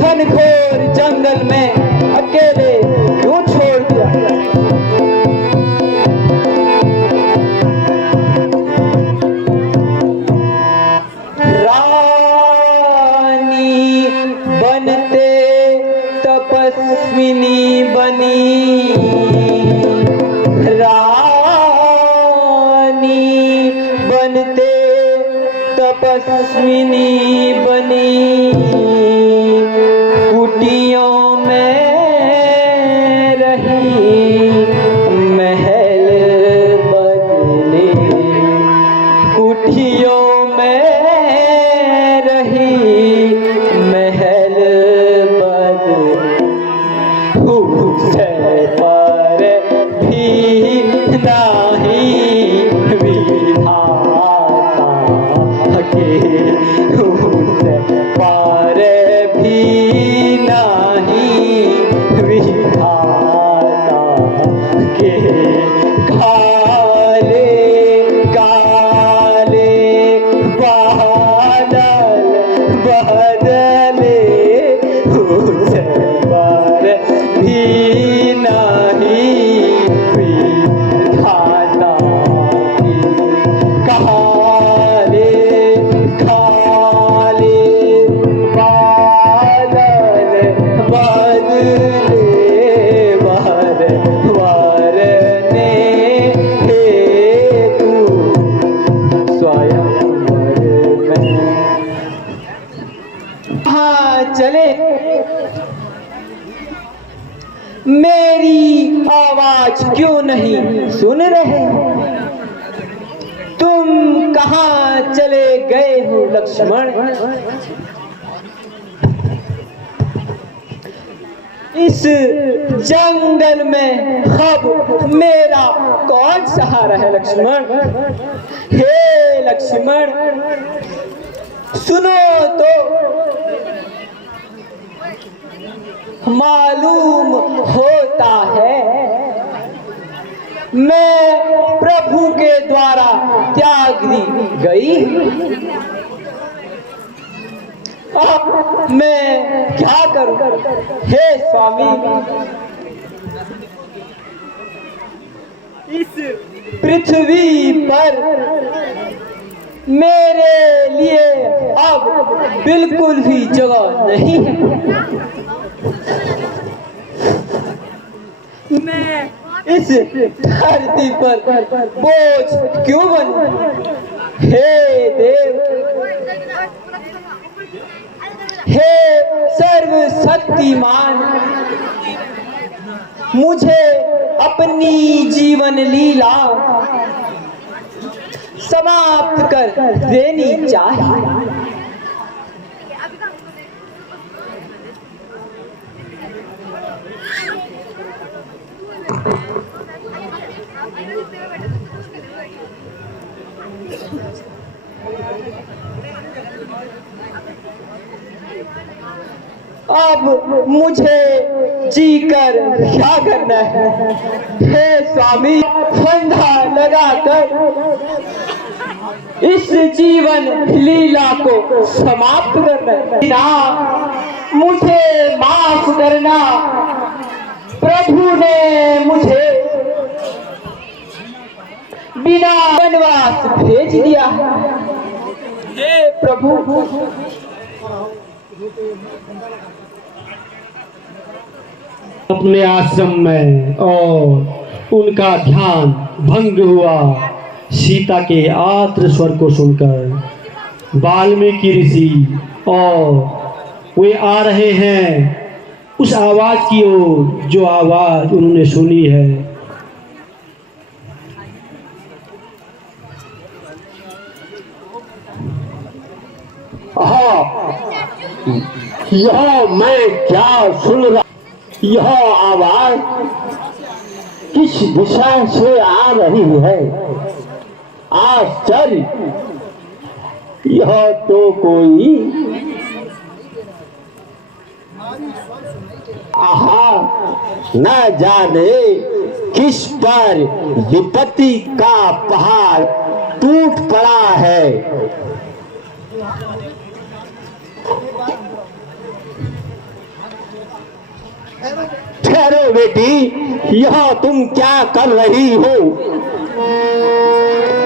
घनघोर जंगल में अकेले क्यों छोड़ दिया? रानी बनते तपस्विनी बनी, रानी बनते तपस्विनी बनी, कुटियों में रही महल बदले, कुटियों में रही महल बदले, उससे पर भी नहीं विधाता के, उससे पर भी नहीं विधाता के, काले काले बादल बदले, उससे पर भी नहीं विधाता के, काले काले बादल बदले, वरने हेतु स्वयंवर में। हाँ चले, मेरी आवाज क्यों नहीं सुन रहे? तुम कहाँ चले गए हो लक्ष्मण? इस जंगल में अब मेरा कौन सहारा है लक्ष्मण? हे लक्ष्मण, सुनो तो, मालूम होता है मैं प्रभु के द्वारा त्याग दी गई, अब मैं क्या करूं? हे स्वामी, इस पृथ्वी पर मेरे लिए अब बिल्कुल भी जगह नहीं है। मैं इस धरती पर बोझ क्यों बनूं? हे देव, हे सर्वशक्तिमान, मुझे अपनी जीवन लीला समाप्त कर देनी चाहिए। अब मुझे जीकर क्या करना है? हे स्वामी, फंदा लगाकर इस जीवन लीला को समाप्त करना है। ना, मुझे माफ करना, प्रभु ने मुझे बिना वनवास भेज दिया। हे प्रभु, अपने आश्रम में और उनका ध्यान भंग हुआ। सीता के आर्त स्वर को सुनकर वाल्मीकि ऋषि और वे आ रहे हैं उस आवाज की ओर जो आवाज उन्होंने सुनी है। यह मैं क्या सुन रहा? यह आवाज किस दिशा से आ रही है? आश्चर्य, यह तो कोई न जाने किस पर विपत्ति का पहाड़ टूट पड़ा है। ठहरो बेटी, यह तुम क्या कर रही हो?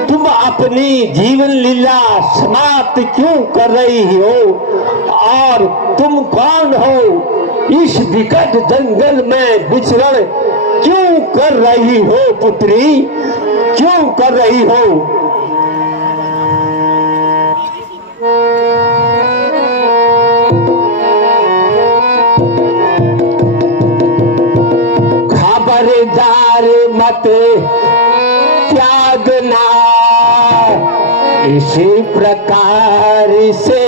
तुम अपनी जीवन लीला समाप्त क्यों कर रही हो? और तुम कौन हो? इस विकट जंगल में विचरण क्यों कर रही हो पुत्री? क्यों कर रही हो? खबरदार मत त्यागना इसी प्रकार से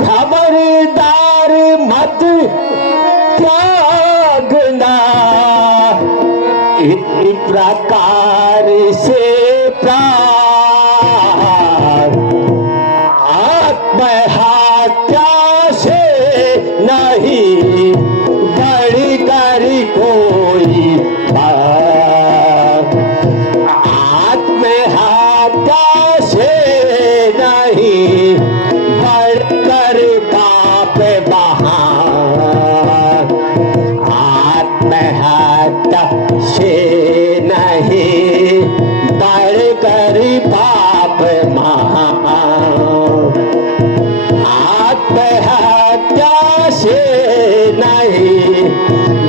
खबरदार मत त्यागना इसी प्रकार से आत्महत्या से नहीं बढ़कर कोई बात। आत्महत्या से नहीं बढ़कर पाप बहार। आत्महत्या से नहीं बढ़कर पाप महान। आत्महत्या से नहीं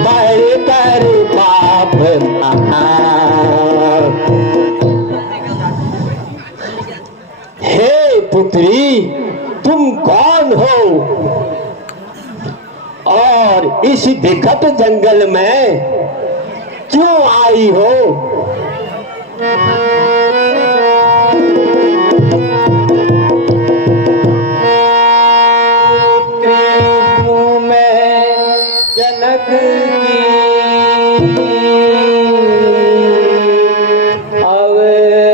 बढ़कर पाप महान। हे पुत्री, तुम कौन हो और इस विकट जंगल में क्यों आई हो? जनक की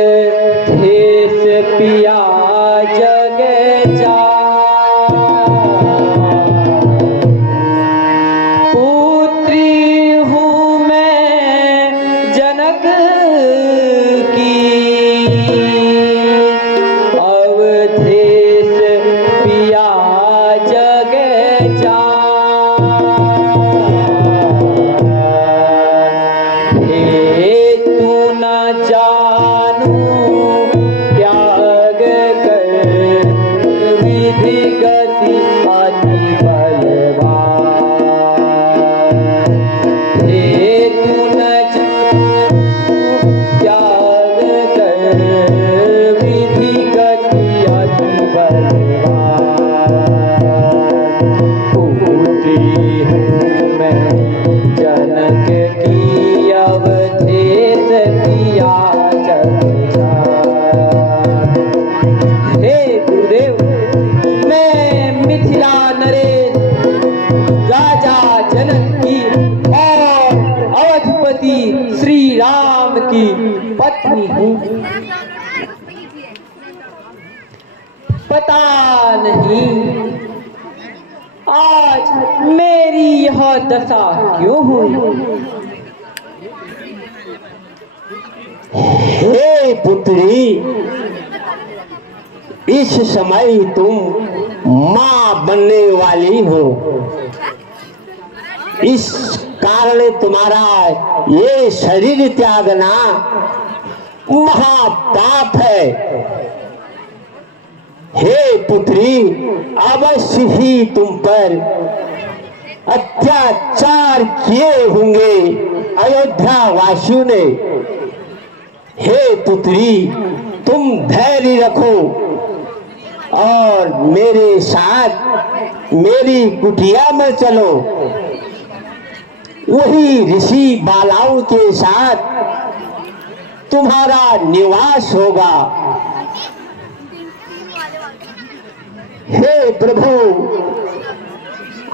अवधेश पिया जग जा। पुत्री हूँ मैं जनक की, अवधेश पिया जग जा। श्री राम की पत्नी हूँ। पता नहीं आज मेरी यह दशा क्यों हुई। हे पुत्री, इस समय तुम मां बनने वाली हो। इस कारण तुम्हारा ये शरीर त्यागना महापाप है। हे पुत्री, अवश्य ही तुम पर अत्याचार किए होंगे अयोध्या वासियों ने। हे पुत्री, तुम धैर्य रखो और मेरे साथ मेरी कुटिया में चलो। वही ऋषि बालाओं के साथ तुम्हारा निवास होगा। हे प्रभु,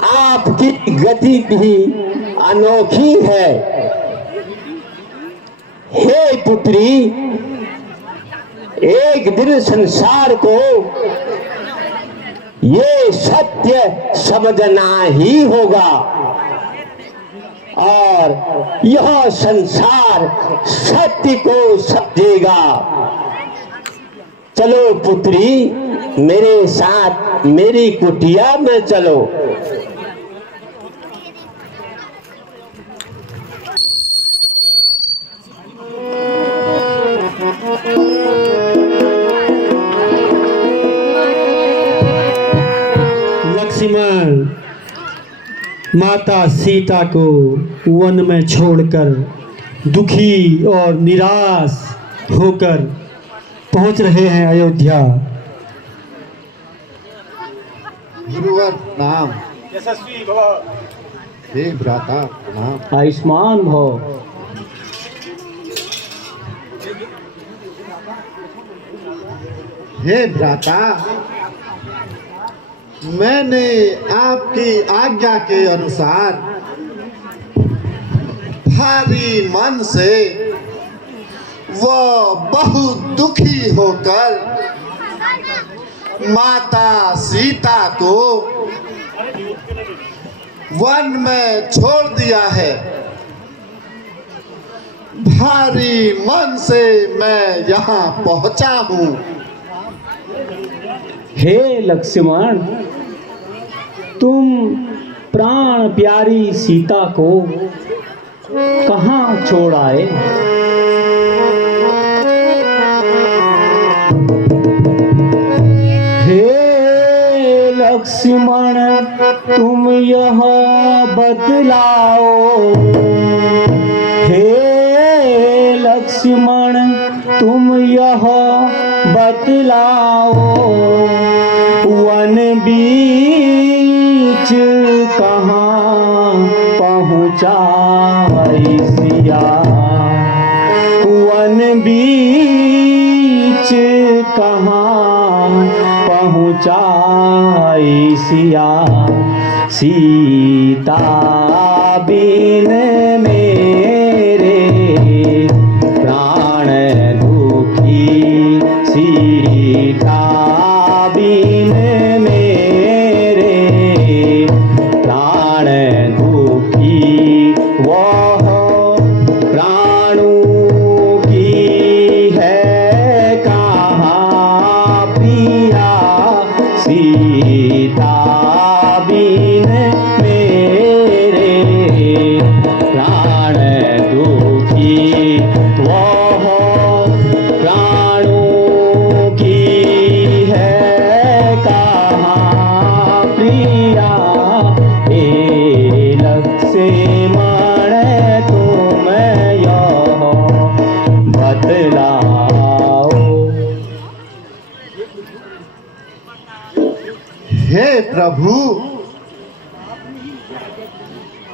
आपकी गति भी अनोखी है। हे पुत्री, एक दिन संसार को ये सत्य समझना ही होगा और यह संसार सत्य को समझेगा। चलो पुत्री, मेरे साथ मेरी कुटिया में चलो। लक्ष्मण माता सीता को वन में छोड़कर दुखी और निराश होकर पहुंच रहे हैं अयोध्या। गुरुवर प्रणाम। यशस्वी भव। हे भ्राता प्रणाम। आयुष्मान भव। हे भ्राता, मैंने आपकी आज्ञा के अनुसार भारी मन से वह बहुत दुखी होकर माता सीता को वन में छोड़ दिया है। भारी मन से मैं यहाँ पहुँचा हूँ। हे लक्ष्मण, तुम प्राण प्यारी सीता को कहाँ छोड़ आए? हे लक्ष्मण, तुम यह बतलाओ। हे लक्ष्मण, तुम यह बतलाओ। वन बीच कहाँ पहुँचा सिया? वन बीच कहाँ पहुँचा सिया? सीता बिन मेरे प्राण दुखी। सीता बिन मेरे प्राण दुखी। वह प्राणों की है कहाँ प्रिया? सीता बिन मेरे प्राण दुखी। वह प्राणों की है कहाँ प्रिया? हे लक्ष्मण, तुम यह बतलाओ। हे प्रभु,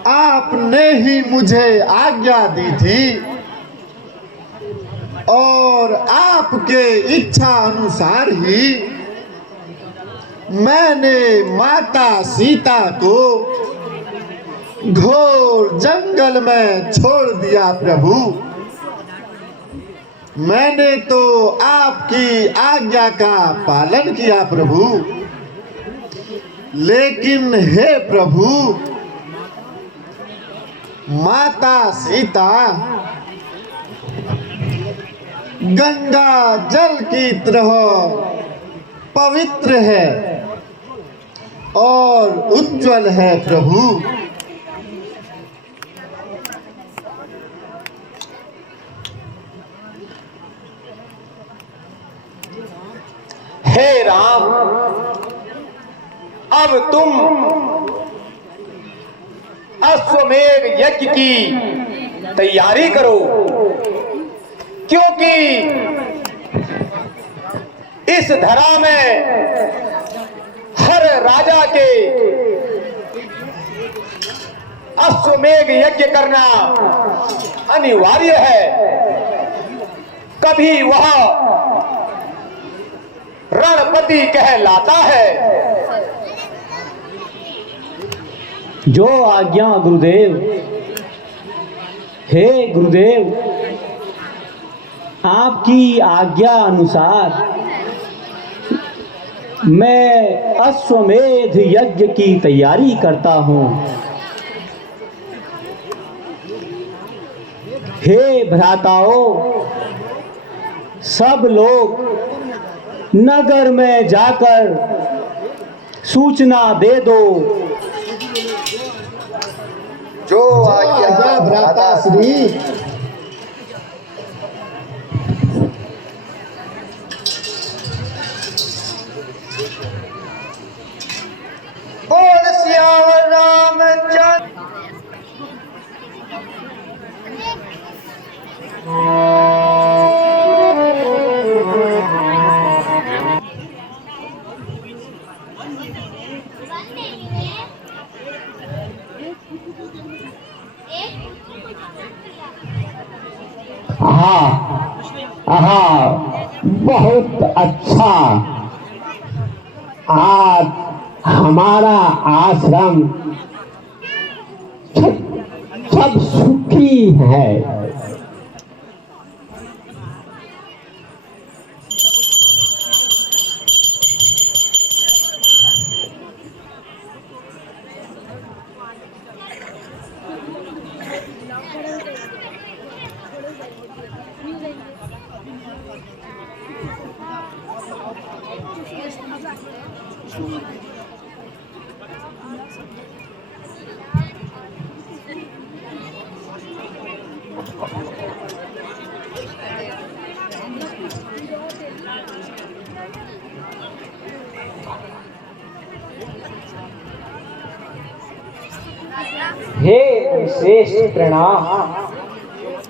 आपने ही मुझे आज्ञा दी थी और आपके इच्छा अनुसार ही मैंने माता सीता को घोर जंगल में छोड़ दिया। प्रभु, मैंने तो आपकी आज्ञा का पालन किया प्रभु, लेकिन हे प्रभु, माता सीता गंगा जल की तरह पवित्र है और उज्जवल है प्रभु। हे राम, अब तुम अश्वमेध यज्ञ की तैयारी करो, क्योंकि इस धरा में हर राजा के अश्वमेध यज्ञ करना अनिवार्य है। कभी वह रणपति कहलाता है। जो आज्ञा गुरुदेव। हे गुरुदेव, आपकी आज्ञा अनुसार मैं अश्वमेध यज्ञ की तैयारी करता हूँ। हे भ्राताओं, सब लोग नगर में जाकर सूचना दे दो। जो आज्ञा भ्राता श्री। बोल सियावर रामचंद्र। हाँ, बहुत अच्छा। आज हमारा आश्रम सब सुखी है। हे श्रेष्ठ प्रणाम।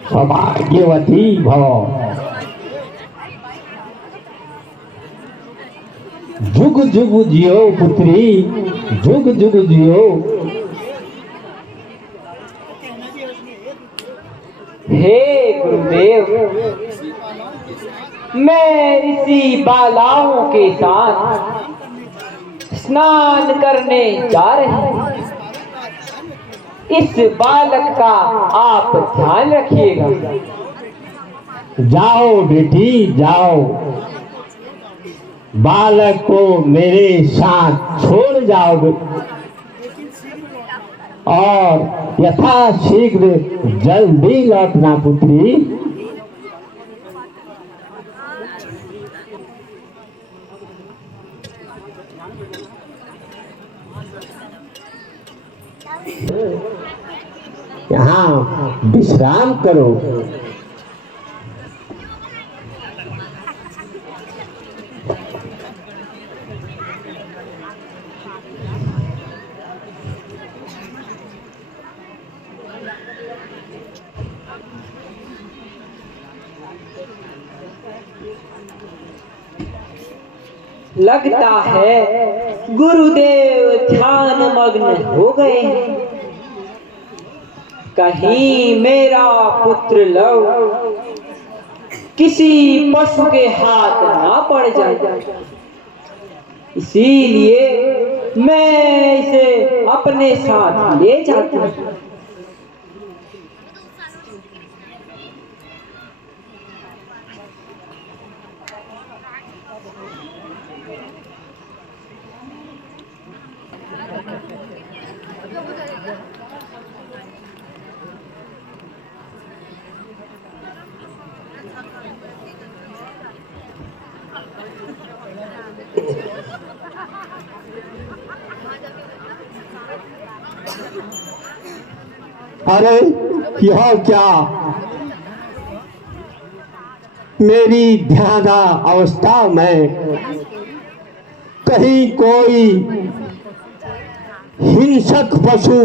सौभाग्यवती भव। जुग जुग जियो पुत्री, जुग जुग जियो। हे गुरुदेव, मैं ऋषि बालाओं के साथ स्नान करने जा रही हूँ। इस बालक का आप ध्यान रखिएगा। जाओ बेटी जाओ, बालक को मेरे साथ छोड़ जाओ और यथाशीघ्र जल्दी लौटना पुत्री। यहाँ विश्राम करो। लगता है गुरुदेव ध्यान मग्न हो गए हैं। कहीं मेरा पुत्र लव किसी पशु के हाथ ना पड़ जाए, इसीलिए मैं इसे अपने साथ ले जाती हूँ। अरे यह क्या, मेरी ध्यान अवस्था में कहीं कोई हिंसक पशु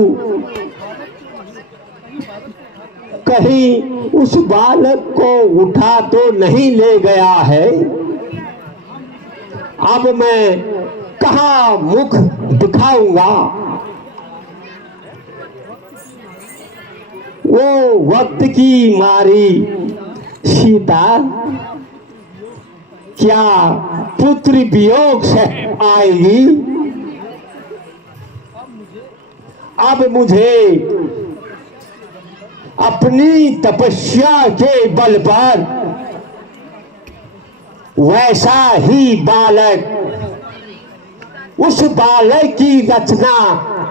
कहीं उस बालक को उठा तो नहीं ले गया है। अब मैं कहाँ मुख दिखाऊंगा। वो वक्त की मारी सीता क्या पुत्र वियोग से आएगी। अब मुझे अपनी तपस्या के बल पर वैसा ही बालक, उस बालक की रचना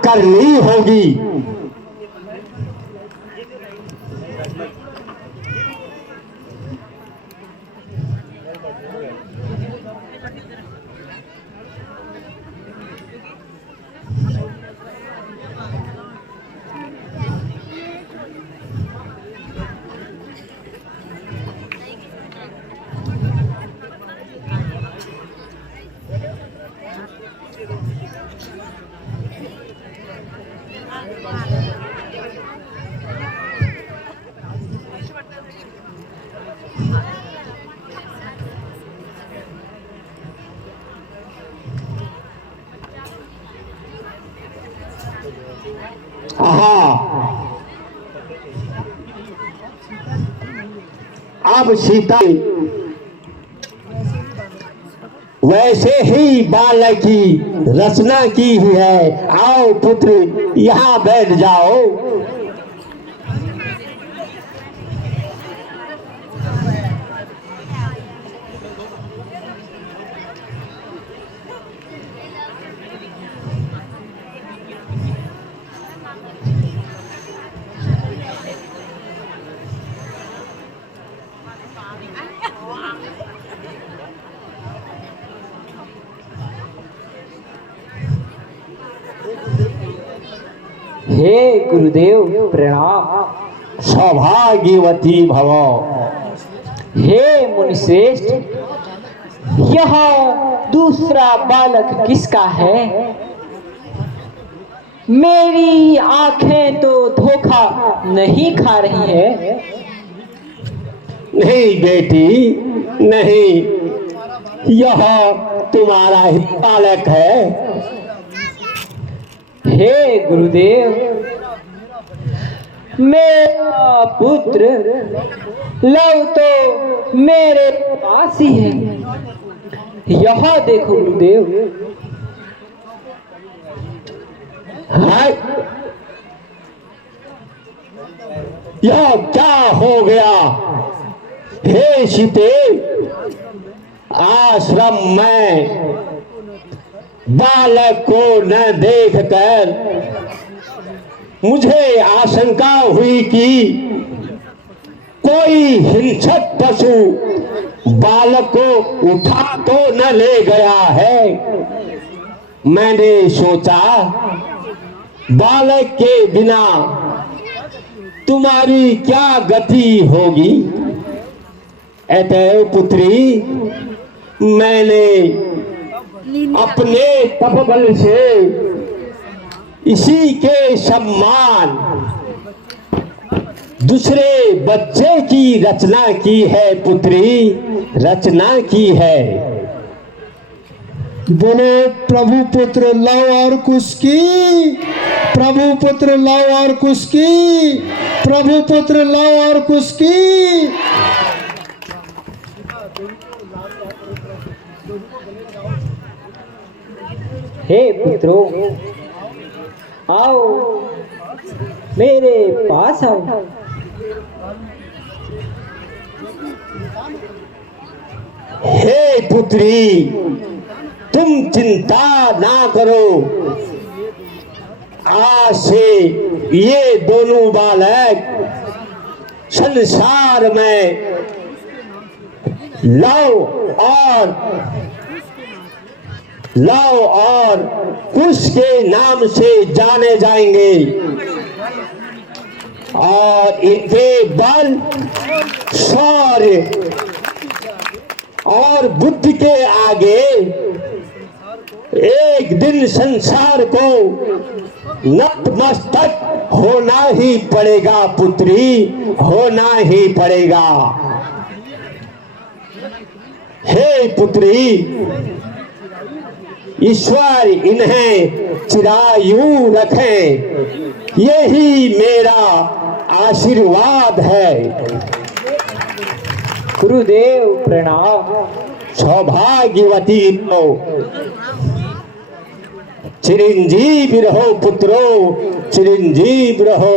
करनी होगी। अब सीता वैसे ही बालक की रचना की हुई है। आओ पुत्र, यहाँ बैठ जाओ। हे गुरुदेव प्रणाम। सौभाग्यवती भव। हे मुनिश्रेष्ठ, यह दूसरा बालक किसका है? मेरी आंखें तो धोखा नहीं खा रही है। नहीं बेटी, नहीं, यह तुम्हारा ही बालक है। हे गुरुदेव, मेरा पुत्र लव तो मेरे पास ही है। यह देखो गुरुदेव। है? यह क्या हो गया? हे सीते, आश्रम में बालक को न देखकर मुझे आशंका हुई कि कोई हिंसक पशु बालक को उठा तो न ले गया है। मैंने सोचा बालक के बिना तुम्हारी क्या गति होगी। अतएव पुत्री, मैंने अपने तपबल से इसी के सम्मान दूसरे बच्चे की रचना की है। पुत्री, रचना की है। बोलो प्रभु पुत्र लव और कुश की, प्रभु पुत्र लव और कुश की, प्रभु पुत्र लव और कुश की। हे पुत्रों, आओ मेरे पास आओ। हे पुत्री, तुम चिंता ना करो। आज से ये दोनों बालक संसार में लव और कुश के नाम से जाने जाएंगे। और इनके बल, शौर्य और बुद्धि के आगे एक दिन संसार को नतमस्तक होना ही पड़ेगा पुत्री, होना ही पड़ेगा। हे पुत्री, ईश्वर इन्हें चिरायु रखे, यही मेरा आशीर्वाद है। गुरुदेव प्रणाम। सौभाग्यवती रहो, चिरंजीव रहो पुत्रो, चिरंजीव रहो।